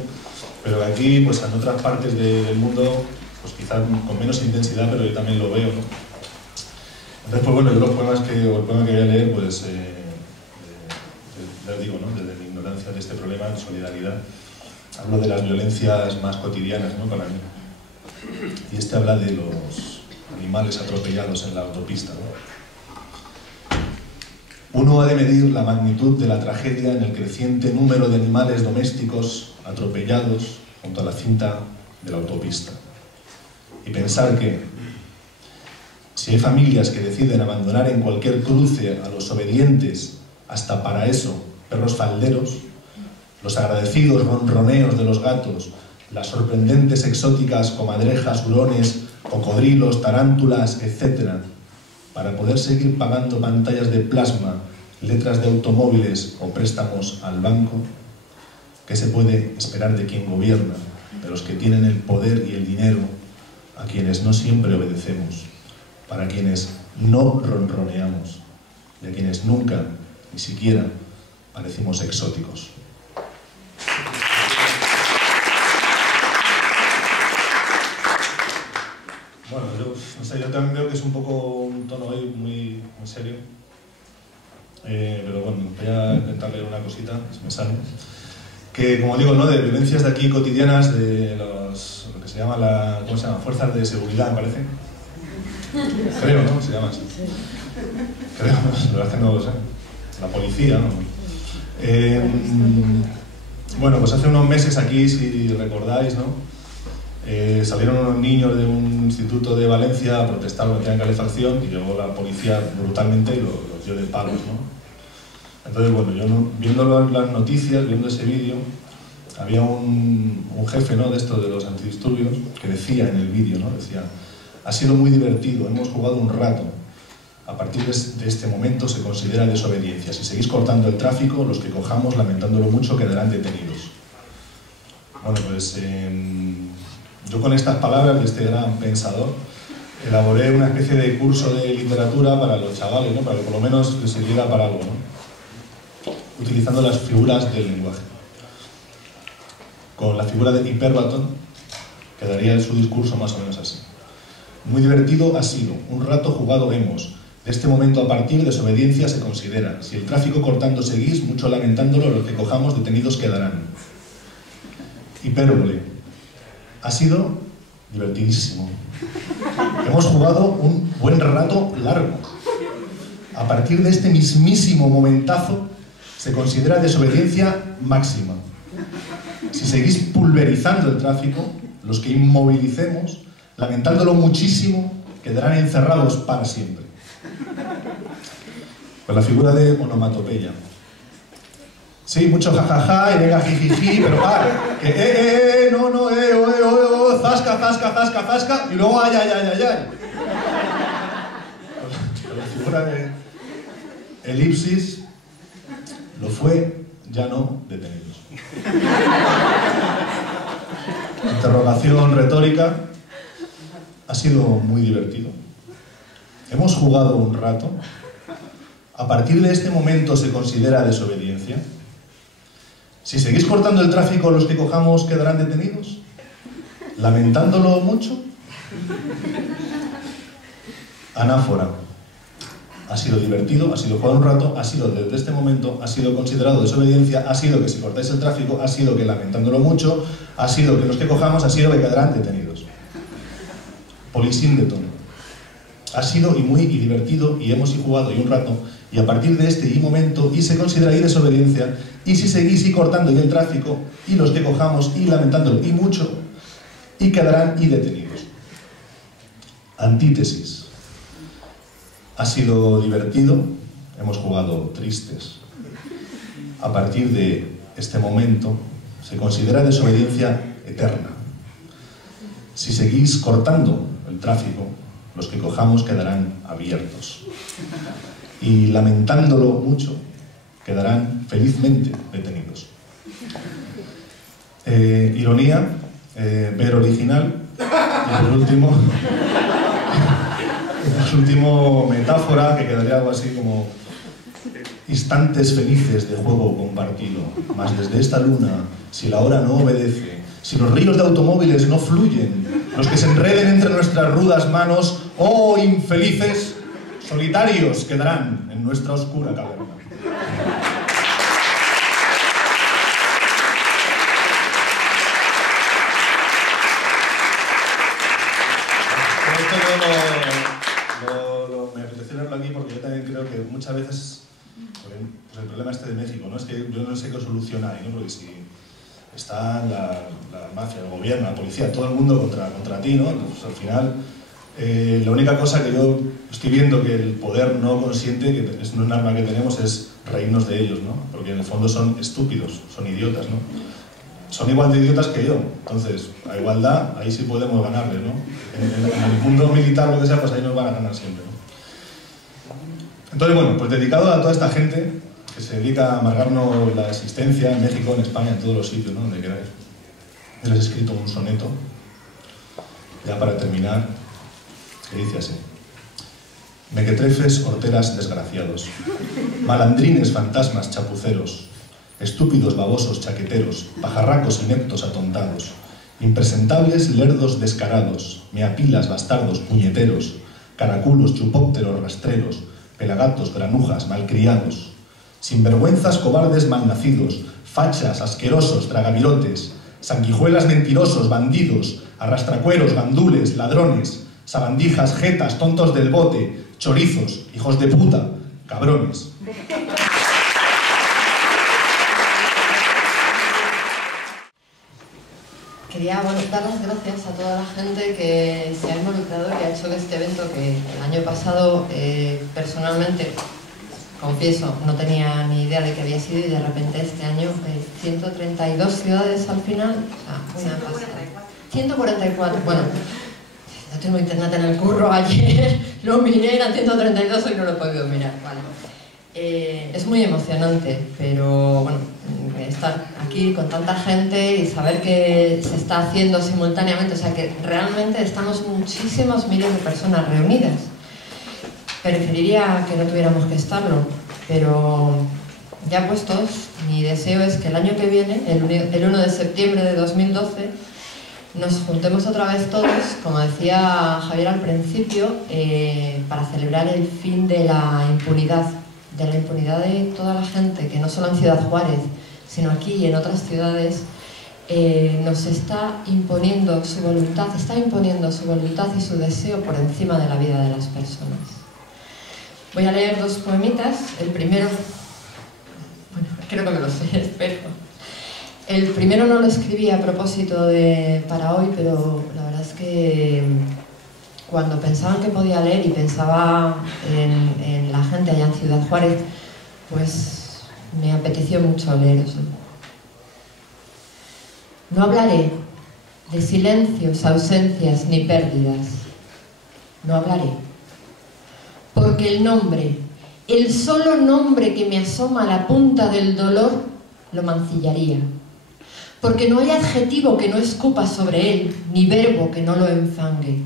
pero que aquí, pues en otras partes del mundo, pues quizás con menos intensidad, pero yo también lo veo, ¿no? Entonces, pues bueno, yo el poema que voy a leer, pues, ya digo, ¿no? Desde mi ignorancia de este problema, en solidaridad, hablo de las violencias más cotidianas, ¿no? Para mí. Y este habla de los animales atropellados en la autopista, ¿no? Uno ha de medir la magnitud de la tragedia en el creciente número de animales domésticos atropellados junto a la cinta de la autopista. Y pensar que si hay familias que deciden abandonar en cualquier cruce a los obedientes, hasta para eso, perros falderos, los agradecidos ronroneos de los gatos, las sorprendentes exóticas comadrejas, hurones, cocodrilos, tarántulas, etc., para poder seguir pagando pantallas de plasma, letras de automóviles o préstamos al banco, ¿qué se puede esperar de quien gobierna, de los que tienen el poder y el dinero, a quienes no siempre obedecemos, para quienes no ronroneamos, y a quienes nunca, ni siquiera, parecimos exóticos. Bueno, yo, no sé, yo también veo que es un poco un tono hoy muy serio, pero bueno, voy a intentar leer una cosita, si me sale, que como digo, ¿no?, de vivencias de aquí cotidianas, de lo que se llama ¿cómo se llama? Fuerzas de seguridad, me parece. Creo, ¿no? Se llama así. Creo, la verdad es que no lo sé. La policía, ¿no? Bueno, pues hace unos meses aquí, si recordáis, ¿no?, salieron unos niños de un instituto de Valencia a protestar porque tenían calefacción y llegó la policía brutalmente y los dio de palos, ¿no? Entonces, bueno, yo viendo las noticias, viendo ese vídeo, había un jefe, ¿no?, de estos de los antidisturbios que decía en el vídeo, ¿no?, decía: ha sido muy divertido, hemos jugado un rato. A partir de este momento se considera desobediencia. Si seguís cortando el tráfico, los que cojamos, lamentándolo mucho, quedarán detenidos. Bueno, pues yo con estas palabras de este gran pensador elaboré una especie de curso de literatura para los chavales, ¿no?, para que por lo menos les sirviera para algo, ¿no?, utilizando las figuras del lenguaje. Con la figura de Hiperbatón quedaría su discurso más o menos así. Muy divertido ha sido, un rato jugado hemos. De este momento a partir, desobediencia se considera. Si el tráfico cortando seguís, mucho lamentándolo, los que cojamos detenidos quedarán. Hipérbole. Ha sido divertidísimo. Hemos jugado un buen rato largo. A partir de este mismísimo momentazo, se considera desobediencia máxima. Si seguís pulverizando el tráfico, los que inmovilicemos, lamentándolo muchísimo, quedarán encerrados para siempre. Con la figura de onomatopeya. Sí, mucho jajaja y venga jijiji, pero que no, zasca, zasca, zasca, zasca, y luego ay. Con la figura de elipsis, lo fue, ya no, detenidos. Interrogación retórica. Ha sido muy divertido. Hemos jugado un rato. A partir de este momento se considera desobediencia. Si seguís cortando el tráfico, los que cojamos quedarán detenidos. Lamentándolo mucho. Anáfora. Ha sido divertido, ha sido jugar un rato, ha sido desde este momento, ha sido considerado desobediencia, ha sido que si cortáis el tráfico, ha sido que lamentándolo mucho, ha sido que los que cojamos, ha sido que quedarán detenidos. Polisíndeton. Ha sido y muy y divertido y hemos y jugado y un rato y a partir de este y momento y se considera y desobediencia y si seguís y cortando y el tráfico y los que cojamos y lamentándolo y mucho y quedarán y detenidos. Antítesis. Ha sido divertido, hemos jugado tristes. A partir de este momento se considera desobediencia eterna. Si seguís cortando el tráfico, los que cojamos quedarán abiertos. Y lamentándolo mucho, quedarán felizmente detenidos. Ironía, ver original. Y por último, metáfora, que quedaría algo así como instantes felices de juego compartido. Mas desde esta luna, si la hora no obedece, si los ríos de automóviles no fluyen, los que se enreden entre nuestras rudas manos, oh infelices, solitarios quedarán en nuestra oscura caverna. Me apetece leerlo aquí porque yo también creo que muchas veces, pues el problema este de México, ¿no?, es que yo no sé qué solución hay, ¿no?, porque si está la mafia, el gobierno, la policía, todo el mundo contra ti, ¿no?, pues al final la única cosa que yo estoy viendo que el poder no consiente, que es un arma que tenemos, es reírnos de ellos, ¿no?, porque en el fondo son estúpidos, son idiotas, ¿no?, son igual de idiotas que yo. Entonces, a igualdad, ahí sí podemos ganarle, ¿no? En el mundo militar, lo que sea, pues ahí nos van a ganar siempre, ¿no? Entonces, bueno, pues dedicado a toda esta gente que se dedica a amargarnos la existencia en México, en España, en todos los sitios, ¿no?, donde queráis. Les he escrito un soneto, ya para terminar, que dice así. mequetrefes, horteras, desgraciados, malandrines, fantasmas, chapuceros, estúpidos, babosos, chaqueteros, pajarracos, ineptos, atontados, impresentables, lerdos, descarados, meapilas, bastardos, puñeteros, caraculos, chupópteros, rastreros, pelagatos, granujas, malcriados, sinvergüenzas, cobardes, malnacidos, fachas, asquerosos, tragavirotes, sanguijuelas, mentirosos, bandidos, arrastracueros, gandules, ladrones, sabandijas, jetas, tontos del bote, chorizos, hijos de puta, cabrones. Quería dar las gracias a toda la gente que se ha involucrado y ha hecho este evento que el año pasado personalmente, confieso, no tenía ni idea de que había sido, y de repente este año 132 ciudades al final, o sea, 144, bueno, no tengo internet en el curro, ayer lo miré, eran 132, hoy no lo he podido mirar, vale. Es muy emocionante, pero bueno, estar aquí con tanta gente y saber que se está haciendo simultáneamente, o sea que realmente estamos muchísimos miles de personas reunidas. Preferiría que no tuviéramos que estarlo, pero ya puestos, mi deseo es que el año que viene, el 1 de septiembre de 2012, nos juntemos otra vez todos, como decía Javier al principio, para celebrar el fin de la impunidad de toda la gente que no solo en Ciudad Juárez, sino aquí y en otras ciudades, nos está imponiendo su voluntad y su deseo por encima de la vida de las personas. Voy a leer dos poemitas. El primero, bueno, creo que me lo sé, espero. El primero no lo escribí a propósito para hoy, pero la verdad es que cuando pensaba que podía leer y pensaba en la gente allá en Ciudad Juárez, pues me apeteció mucho leeroslo. No hablaré de silencios, ausencias ni pérdidas. No hablaré. Porque el nombre, el solo nombre que me asoma a la punta del dolor, lo mancillaría. Porque no hay adjetivo que no escupa sobre él, ni verbo que no lo enfangue.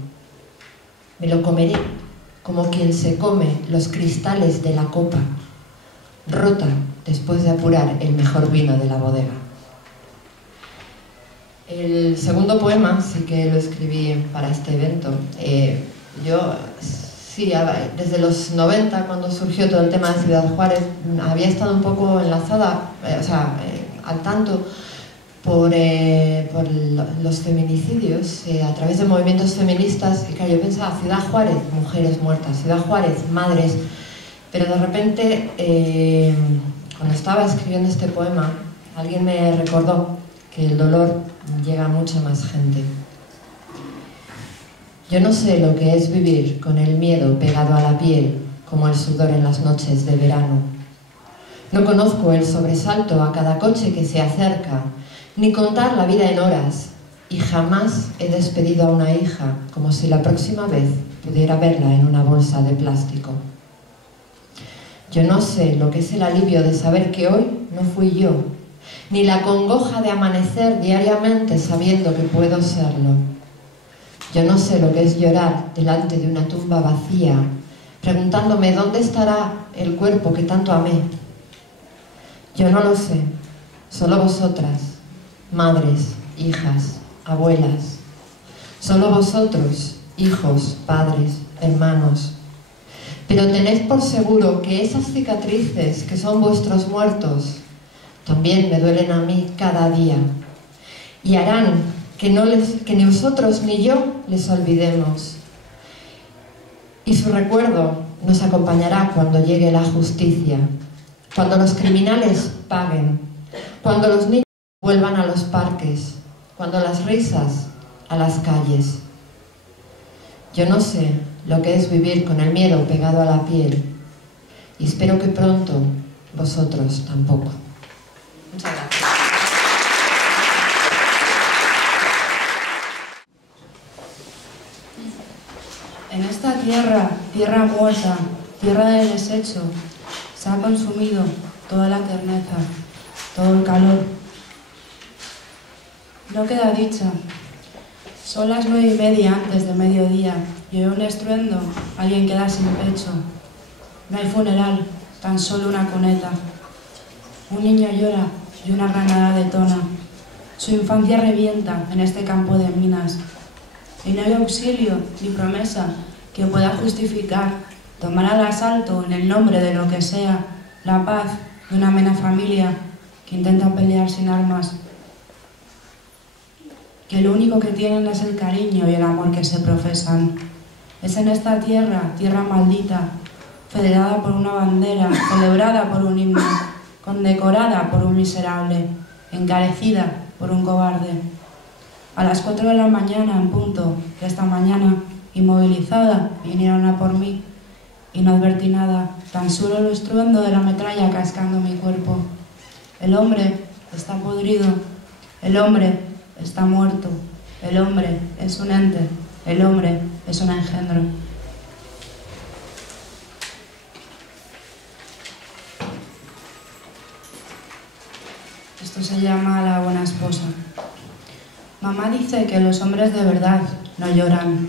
Me lo comeré, como quien se come los cristales de la copa, rota después de apurar el mejor vino de la bodega. El segundo poema sí que lo escribí para este evento. Yo, sí, desde los 90, cuando surgió todo el tema de Ciudad Juárez, había estado un poco enlazada, al tanto, por los feminicidios a través de movimientos feministas, y claro, yo pensaba Ciudad Juárez, mujeres muertas, Ciudad Juárez, madres, pero de repente cuando estaba escribiendo este poema alguien me recordó que el dolor llega a mucha más gente. Yo no sé lo que es vivir con el miedo pegado a la piel como el sudor en las noches de verano. No conozco el sobresalto a cada coche que se acerca, ni contar la vida en horas, y jamás he despedido a una hija como si la próxima vez pudiera verla en una bolsa de plástico. Yo no sé lo que es el alivio de saber que hoy no fui yo, ni la congoja de amanecer diariamente sabiendo que puedo serlo. Yo no sé lo que es llorar delante de una tumba vacía, preguntándome dónde estará el cuerpo que tanto amé. Yo no lo sé, solo vosotras, madres, hijas, abuelas, solo vosotros, hijos, padres, hermanos. Pero tened por seguro que esas cicatrices que son vuestros muertos también me duelen a mí cada día, y harán que ni vosotros ni yo les olvidemos. Y su recuerdo nos acompañará cuando llegue la justicia, cuando los criminales paguen, cuando los niños vuelvan a los parques, cuando las risas a las calles. Yo no sé lo que es vivir con el miedo pegado a la piel, y espero que pronto vosotros tampoco. Muchas gracias. En esta tierra, tierra muerta, tierra de desecho, se ha consumido toda la terneza, todo el calor. No queda dicha, Son las 9:30 antes de mediodía y oye un estruendo, alguien queda sin pecho. No hay funeral, tan solo una cuneta. Un niño llora y una granada detona. Su infancia revienta en este campo de minas. Y no hay auxilio ni promesa que pueda justificar tomar al asalto en el nombre de lo que sea la paz de una amena familia que intenta pelear sin armas. Que lo único que tienen es el cariño y el amor que se profesan. Es en esta tierra, tierra maldita, federada por una bandera, celebrada por un himno, condecorada por un miserable, encarecida por un cobarde. A las 4 de la mañana en punto, que esta mañana, inmovilizada, vinieron a por mí, y no advertí nada, tan solo el estruendo de la metralla cascando mi cuerpo. El hombre está podrido, el hombre está muerto, el hombre es un ente, el hombre es un engendro. Esto se llama La buena esposa. Mamá dice que los hombres de verdad no lloran,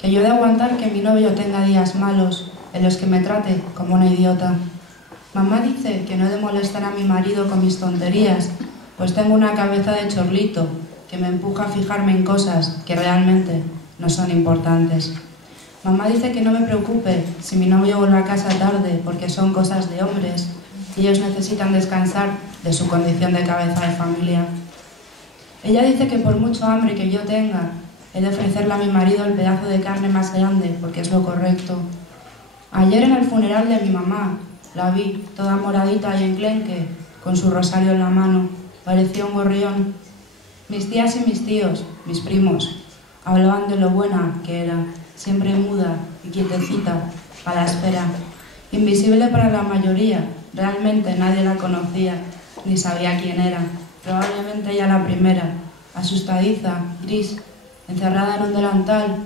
que yo he de aguantar que mi novio tenga días malos en los que me trate como una idiota. Mamá dice que no he de molestar a mi marido con mis tonterías, pues tengo una cabeza de chorlito que me empuja a fijarme en cosas que realmente no son importantes. Mamá dice que no me preocupe si mi novio vuelve a casa tarde, porque son cosas de hombres y ellos necesitan descansar de su condición de cabeza de familia. Ella dice que por mucho hambre que yo tenga, he de ofrecerle a mi marido el pedazo de carne más grande, porque es lo correcto. Ayer en el funeral de mi mamá, la vi toda moradita y enclenque, con su rosario en la mano, parecía un gorrión. Mis tías y mis tíos, mis primos, hablaban de lo buena que era, siempre muda y quietecita, a la espera. Invisible para la mayoría, realmente nadie la conocía, ni sabía quién era. Probablemente ella la primera, asustadiza, gris, encerrada en un delantal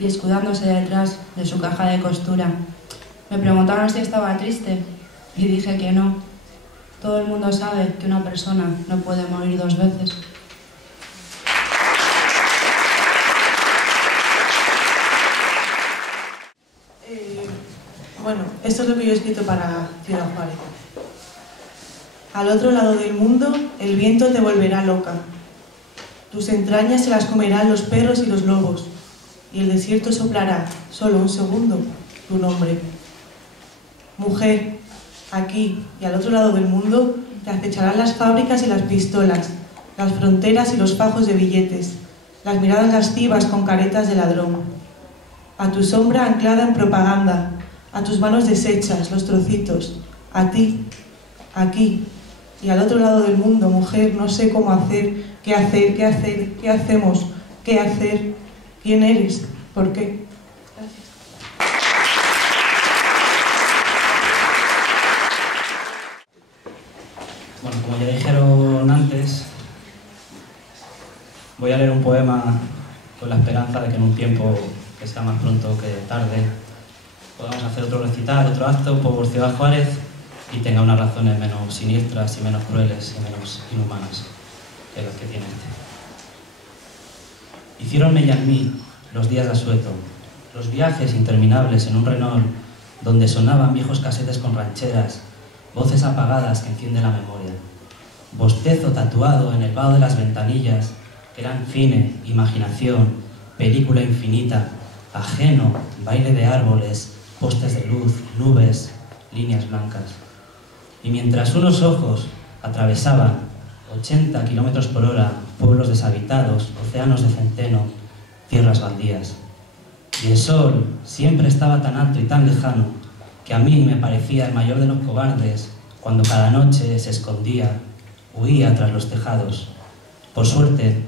y escudándose detrás de su caja de costura. Me preguntaron si estaba triste y dije que no. Todo el mundo sabe que una persona no puede morir 2 veces. Bueno, esto es lo que yo he escrito para Ciudad Juárez. Al otro lado del mundo, el viento te volverá loca. Tus entrañas se las comerán los perros y los lobos, y el desierto soplará, solo un segundo, tu nombre. Mujer, aquí y al otro lado del mundo, te acecharán las fábricas y las pistolas, las fronteras y los fajos de billetes, las miradas lascivas con caretas de ladrón. A tu sombra anclada en propaganda, a tus manos deshechas, los trocitos, a ti, aquí y al otro lado del mundo, mujer, no sé cómo hacer, qué hacer, qué hacer, qué hacemos, qué hacer, quién eres, por qué. Gracias. Bueno, como ya dijeron antes, voy a leer un poema con la esperanza de que en un tiempo que sea más pronto que tarde podamos hacer otro recital, otro acto por Ciudad Juárez y tenga unas razones menos siniestras y menos crueles y menos inhumanas que las que tiene este. Hicieronme y a mí los días de asueto, los viajes interminables en un Renault donde sonaban viejos casetes con rancheras, voces apagadas que encienden la memoria, bostezo tatuado en el vado de las ventanillas que eran cine, imaginación, película infinita, ajeno, baile de árboles, postes de luz, nubes, líneas blancas. Y mientras unos ojos atravesaban 80 kilómetros por hora pueblos deshabitados, océanos de centeno, tierras baldías. Y el sol siempre estaba tan alto y tan lejano que a mí me parecía el mayor de los cobardes cuando cada noche se escondía, huía tras los tejados. Por suerte,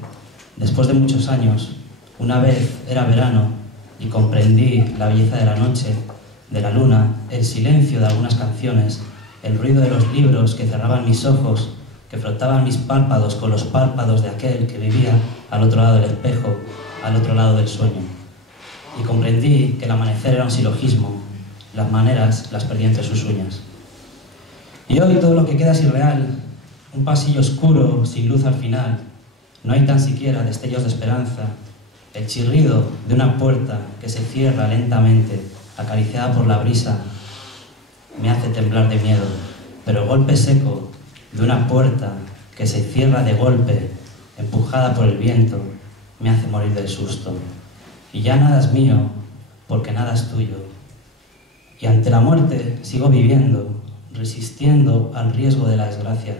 después de muchos años, una vez era verano y comprendí la belleza de la noche, de la luna, el silencio de algunas canciones, el ruido de los libros que cerraban mis ojos, que frotaban mis párpados con los párpados de aquel que vivía al otro lado del espejo, al otro lado del sueño. Y comprendí que el amanecer era un silogismo, las maneras las perdí entre sus uñas. Y hoy todo lo que queda es irreal, un pasillo oscuro, sin luz al final, no hay tan siquiera destellos de esperanza. El chirrido de una puerta que se cierra lentamente, acariciada por la brisa, me hace temblar de miedo, pero el golpe seco de una puerta que se cierra de golpe, empujada por el viento, me hace morir del susto. Y ya nada es mío, porque nada es tuyo. Y ante la muerte sigo viviendo, resistiendo al riesgo de la desgracia,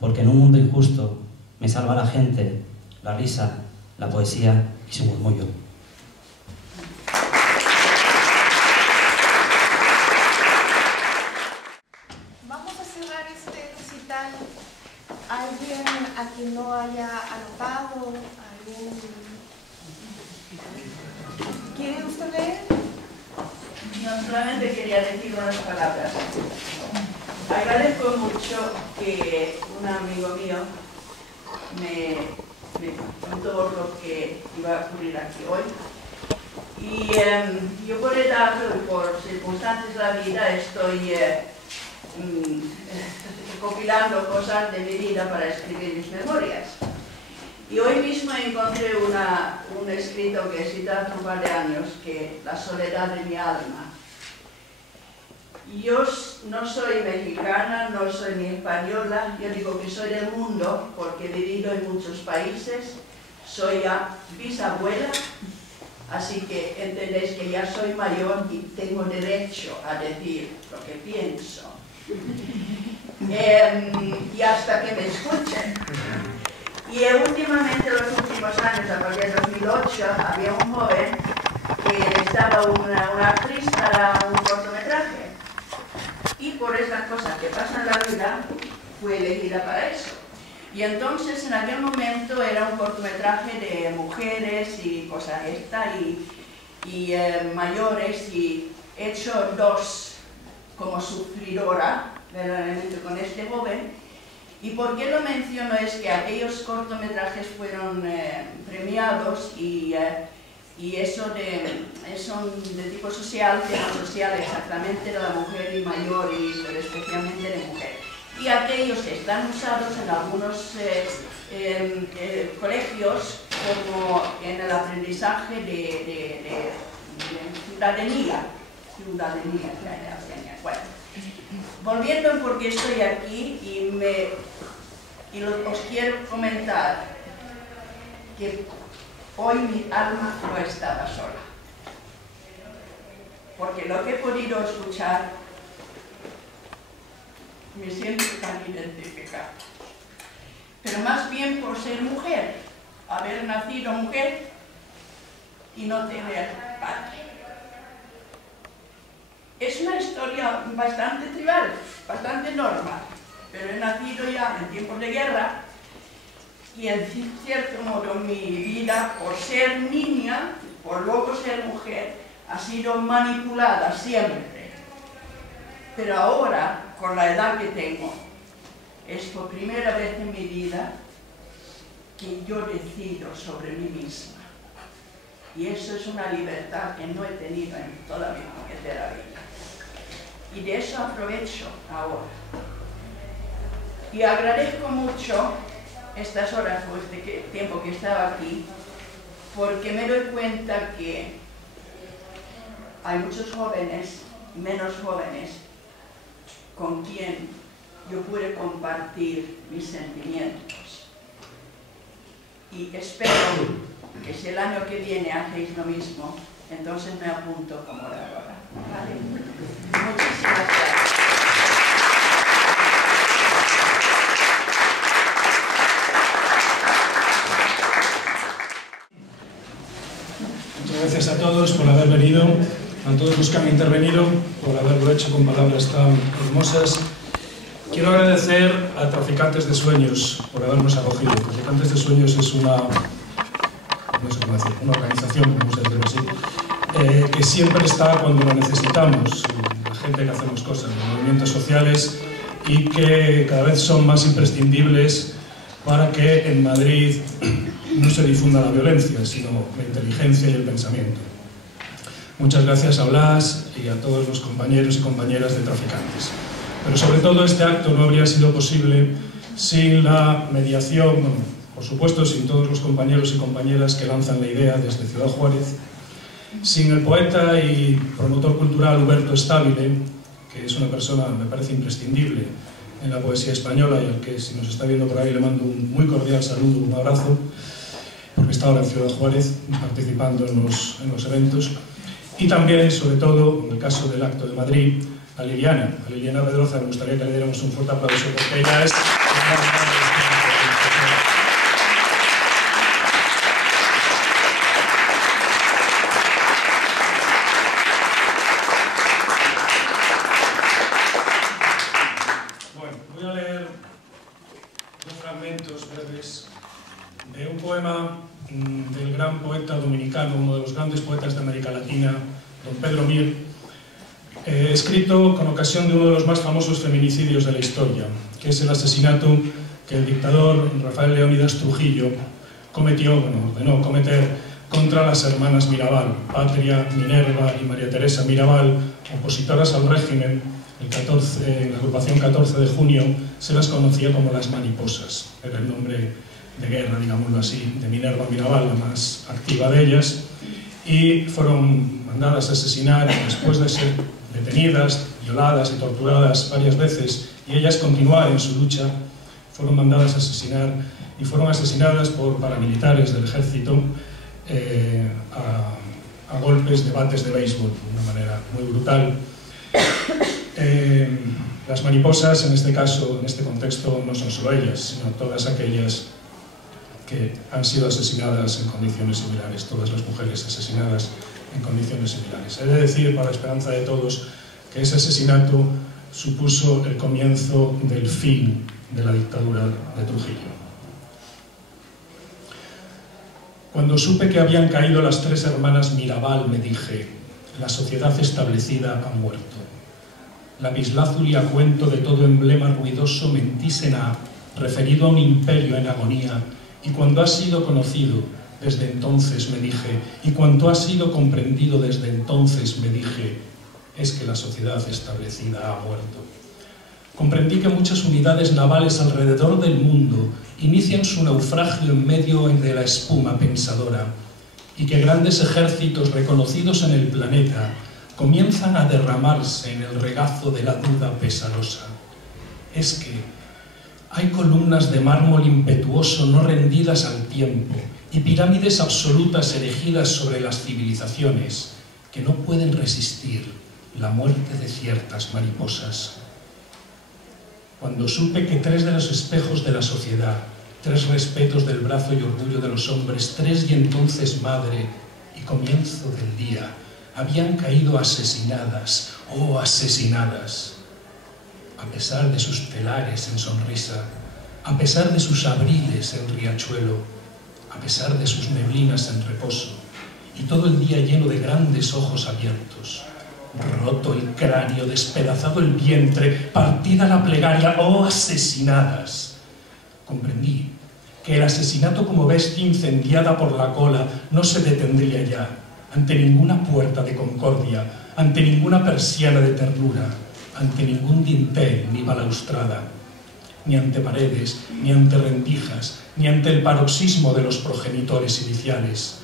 porque en un mundo injusto me salva la gente, la risa, la poesía y su murmullo. Vamos a cerrar este recital. ¿Alguien a quien no haya anotado? ¿Alguien? ¿Quiere usted leer? No, solamente quería decir unas palabras. Agradezco mucho que un amigo mío me contó lo que iba a ocurrir aquí hoy. Y yo por edad y por circunstancias de la vida estoy recopilando cosas de mi vida para escribir mis memorias. Y hoy mismo encontré un escrito que he citado hace un par de años, que La soledad de mi alma. Yo no soy mexicana, no soy ni española, yo digo que soy del mundo porque he vivido en muchos países, soy ya bisabuela, así que entendéis que ya soy mayor y tengo derecho a decir lo que pienso. Y hasta que me escuchen. Y últimamente, en los últimos años, a partir de 2008, había un joven que necesitaba una actriz para un cortometraje. Y por esas cosas que pasan en la vida, fue elegida para eso. Y entonces, en aquel momento, era un cortometraje de mujeres y cosas y mayores, y he hecho 2 como sufridora, verdaderamente, con este joven. Y por qué lo menciono es que aquellos cortometrajes fueron premiados y eso son de tipo social, tema social exactamente de la mujer y mayor, pero especialmente de mujer. Y aquellos que están usados en algunos colegios como en el aprendizaje de ciudadanía. Bueno, volviendo a por qué estoy aquí os quiero comentar que hoy mi alma no estaba sola, porque lo que he podido escuchar me siento tan identificada, pero más bien por ser mujer, haber nacido mujer y no tener padre. Es una historia bastante trivial, bastante normal, pero he nacido ya en tiempos de guerra y en cierto modo mi vida, por ser niña, por luego ser mujer, ha sido manipulada siempre. Pero ahora, con la edad que tengo, es por primera vez en mi vida que yo decido sobre mí misma. Y eso es una libertad que no he tenido en toda mi puñetera vida. Y de eso aprovecho ahora. Y agradezco mucho estas horas o este tiempo que estaba aquí, porque me doy cuenta que hay muchos jóvenes, menos jóvenes, con quien yo pude compartir mis sentimientos. Y espero que si el año que viene hacéis lo mismo, entonces me apunto como oradora. ¿Vale? Muchísimas gracias. Muchas gracias a todos por haber venido, a todos los que han intervenido, por haberlo hecho con palabras tan hermosas. Quiero agradecer a Traficantes de Sueños por habernos acogido. Traficantes de Sueños es una organización, vamos a decirlo así, que siempre está cuando lo necesitamos, la gente que hacemos cosas, los movimientos sociales, y que cada vez son más imprescindibles para que en Madrid no se difunda la violencia, sino la inteligencia y el pensamiento. Muchas gracias a Blas y a todos los compañeros y compañeras de Traficantes. Pero sobre todo este acto no habría sido posible sin la mediación, por supuesto sin todos los compañeros y compañeras que lanzan la idea desde Ciudad Juárez, sin el poeta y promotor cultural Huberto Stabile, que es una persona, me parece, imprescindible en la poesía española y al que, si nos está viendo por ahí, le mando un muy cordial saludo, un abrazo, porque está ahora en Ciudad Juárez participando en los eventos. Y también, sobre todo, en el caso del acto de Madrid, a Liliana Pedroza. Me gustaría que le diéramos un fuerte aplauso porque ella es... Bueno, voy a leer dos fragmentos breves de un poema del gran poeta dominicano, uno de los grandes poetas de América Latina, don Pedro Mir, escrito con ocasión de uno de los más famosos feminicidios de la historia, que es el asesinato que el dictador Rafael Leónidas Trujillo ordenó cometer contra las hermanas Mirabal, Patria, Minerva y María Teresa Mirabal, opositoras al régimen. En la agrupación 14 de junio se las conocía como las mariposas, era el nombre de guerra, digámoslo así, de Minerva Mirabal, la más activa de ellas, y fueron mandadas a asesinar después de ser detenidas, violadas y torturadas varias veces, y ellas continuaron en su lucha. Fueron mandadas a asesinar y fueron asesinadas por paramilitares del ejército a golpes de bates de béisbol, de una manera muy brutal. Las mariposas, en este caso, en este contexto, no son solo ellas, sino todas aquellas que han sido asesinadas en condiciones similares, todas las mujeres asesinadas en condiciones similares. He de decir, para esperanza de todos, que ese asesinato supuso el comienzo del fin de la dictadura de Trujillo. Cuando supe que habían caído las 3 hermanas Mirabal, me dije, la sociedad establecida ha muerto. Lapislázuli a cuento de todo emblema ruidoso mentísena, referido a un imperio en agonía, y cuando ha sido conocido, desde entonces me dije, y cuanto ha sido comprendido desde entonces me dije, es que la sociedad establecida ha muerto. Comprendí que muchas unidades navales alrededor del mundo inician su naufragio en medio de la espuma pensadora, y que grandes ejércitos reconocidos en el planeta comienzan a derramarse en el regazo de la duda pesarosa. Es que hay columnas de mármol impetuoso no rendidas al tiempo y pirámides absolutas erigidas sobre las civilizaciones que no pueden resistir la muerte de ciertas mariposas. Cuando supe que 3 de los espejos de la sociedad, 3 respetos del brazo y orgullo de los hombres, 3 y entonces madre y comienzo del día, habían caído asesinadas, oh asesinadas, a pesar de sus telares en sonrisa, a pesar de sus abriles en riachuelo, a pesar de sus neblinas en reposo, y todo el día lleno de grandes ojos abiertos, roto el cráneo, despedazado el vientre, partida la plegaria, oh asesinadas. Comprendí que el asesinato como bestia incendiada por la cola no se detendría ya ante ninguna puerta de concordia, ante ninguna persiana de ternura, ante ningún dintel ni balaustrada, ni ante paredes, ni ante rendijas, ni ante el paroxismo de los progenitores iniciales,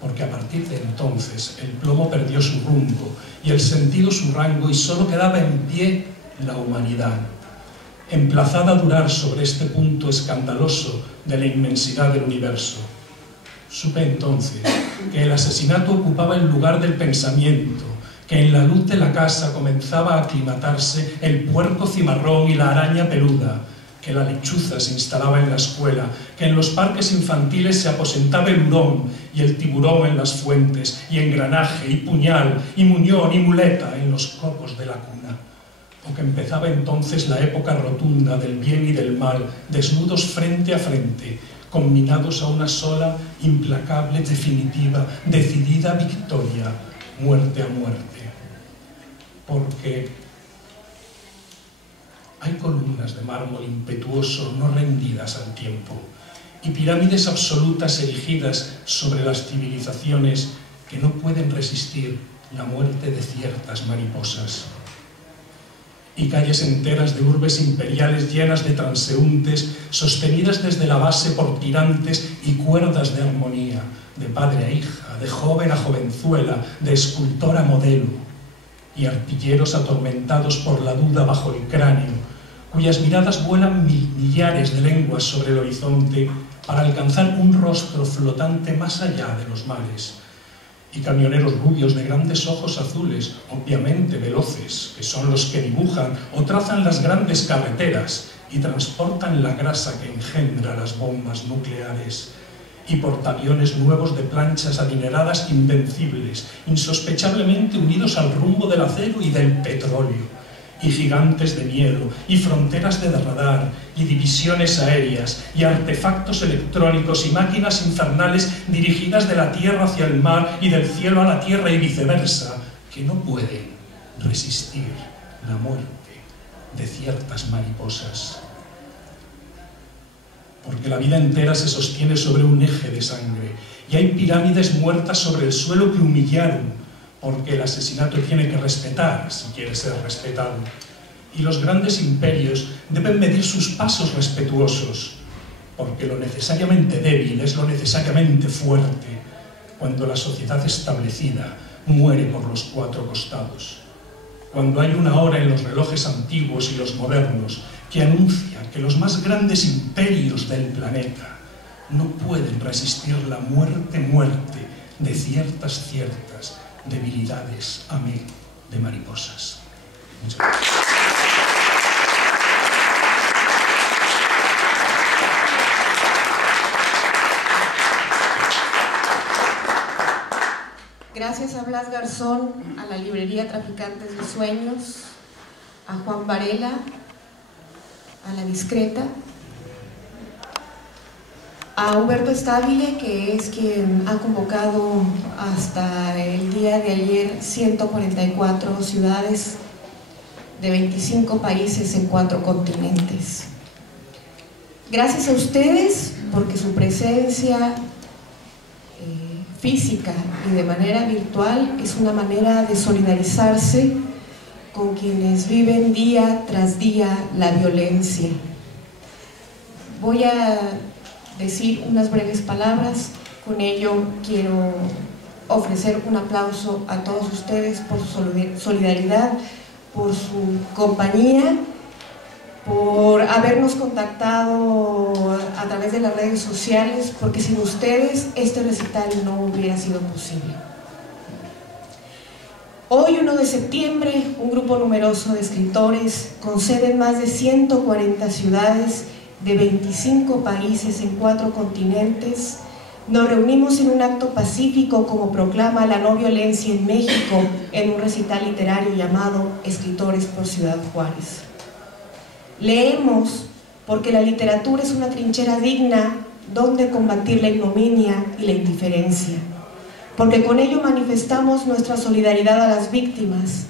porque a partir de entonces el plomo perdió su rumbo y el sentido su rango y solo quedaba en pie la humanidad, emplazada a durar sobre este punto escandaloso de la inmensidad del universo. Supe entonces que el asesinato ocupaba el lugar del pensamiento, que en la luz de la casa comenzaba a aclimatarse el puerco cimarrón y la araña peluda, que la lechuza se instalaba en la escuela, que en los parques infantiles se aposentaba el hurón y el tiburón en las fuentes, y engranaje, y puñal, y muñón, y muleta en los copos de la cuna, o que empezaba entonces la época rotunda del bien y del mal, desnudos frente a frente, combinados a una sola, implacable, definitiva, decidida victoria, muerte a muerte. Porque hay columnas de mármol impetuoso no rendidas al tiempo y pirámides absolutas erigidas sobre las civilizaciones que no pueden resistir la muerte de ciertas mariposas. y calles enteras de urbes imperiales llenas de transeúntes, sostenidas desde la base por tirantes y cuerdas de armonía, de padre a hija, de joven a jovenzuela, de escultor a modelo, y artilleros atormentados por la duda bajo el cráneo, cuyas miradas vuelan millares de lenguas sobre el horizonte para alcanzar un rostro flotante más allá de los mares, y camioneros rubios de grandes ojos azules, obviamente veloces, que son los que dibujan o trazan las grandes carreteras y transportan la grasa que engendra las bombas nucleares, y portaaviones nuevos de planchas adineradas invencibles, insospechablemente unidos al rumbo del acero y del petróleo, y gigantes de miedo, y fronteras de radar, y divisiones aéreas, y artefactos electrónicos, y máquinas infernales dirigidas de la tierra hacia el mar y del cielo a la tierra y viceversa, que no pueden resistir la muerte de ciertas mariposas. Porque la vida entera se sostiene sobre un eje de sangre, y hay pirámides muertas sobre el suelo que humillaron, porque el asesinato tiene que respetar si quiere ser respetado. Y los grandes imperios deben medir sus pasos respetuosos, porque lo necesariamente débil es lo necesariamente fuerte, cuando la sociedad establecida muere por los cuatro costados. Cuando hay una hora en los relojes antiguos y los modernos que anuncia que los más grandes imperios del planeta no pueden resistir la muerte de ciertas debilidades, amén, de mariposas. Muchas gracias. Gracias a Blas Garzón, a la librería Traficantes de Sueños, a Juan Varela, a La Discreta, a Huberto Stabile, que es quien ha convocado hasta el día de ayer 144 ciudades de 25 países en 4 continentes. Gracias a ustedes, porque su presencia física y de manera virtual es una manera de solidarizarse con quienes viven día tras día la violencia. Voy a decir unas breves palabras. Con ello quiero ofrecer un aplauso a todos ustedes por su solidaridad, por su compañía, por habernos contactado a través de las redes sociales, porque sin ustedes este recital no hubiera sido posible. Hoy, 1 de septiembre, un grupo numeroso de escritores, con sede en más de 140 ciudades de 25 países en 4 continentes, nos reunimos en un acto pacífico como proclama la no violencia en México, en un recital literario llamado Escritores por Ciudad Juárez. Leemos porque la literatura es una trinchera digna donde combatir la ignominia y la indiferencia, porque con ello manifestamos nuestra solidaridad a las víctimas,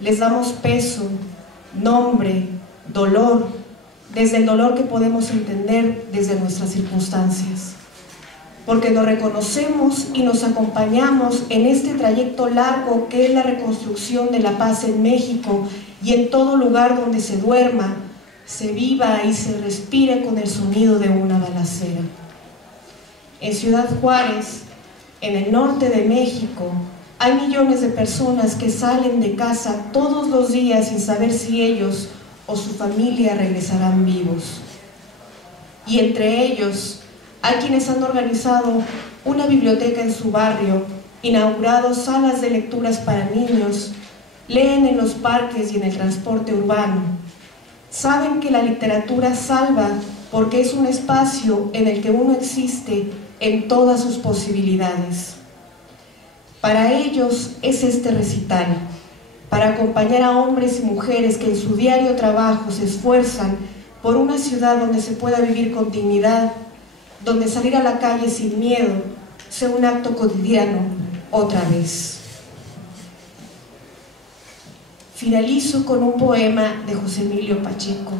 les damos peso, nombre, dolor, desde el dolor que podemos entender desde nuestras circunstancias, porque nos reconocemos y nos acompañamos en este trayecto largo que es la reconstrucción de la paz en México y en todo lugar donde se duerma, se viva y se respire con el sonido de una balacera. En Ciudad Juárez, en el norte de México, hay millones de personas que salen de casa todos los días sin saber si ellos o su familia regresarán vivos. Y entre ellos hay quienes han organizado una biblioteca en su barrio, inaugurado salas de lecturas para niños, leen en los parques y en el transporte urbano. Saben que la literatura salva porque es un espacio en el que uno existe en todas sus posibilidades. Para ellos es este recital, para acompañar a hombres y mujeres que en su diario trabajo se esfuerzan por una ciudad donde se pueda vivir con dignidad, donde salir a la calle sin miedo sea un acto cotidiano otra vez. Finalizo con un poema de José Emilio Pacheco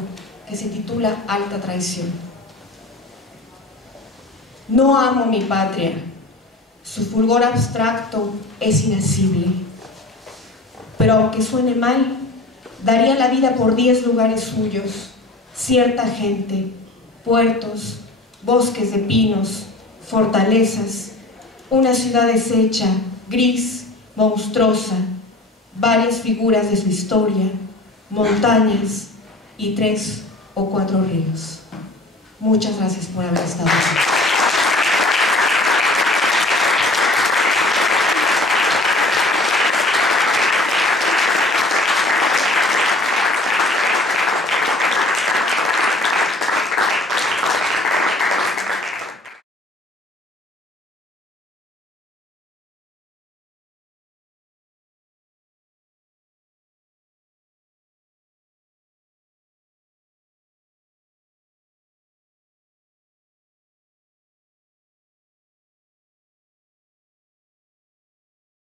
que se titula Alta Traición. No amo mi patria, su fulgor abstracto es inacible, pero aunque suene mal, Daría la vida por 10 lugares suyos, cierta gente, puertos, bosques de pinos, fortalezas, una ciudad deshecha, gris, monstruosa, varias figuras de su historia, montañas y 3 o 4 ríos. Muchas gracias por haber estado aquí.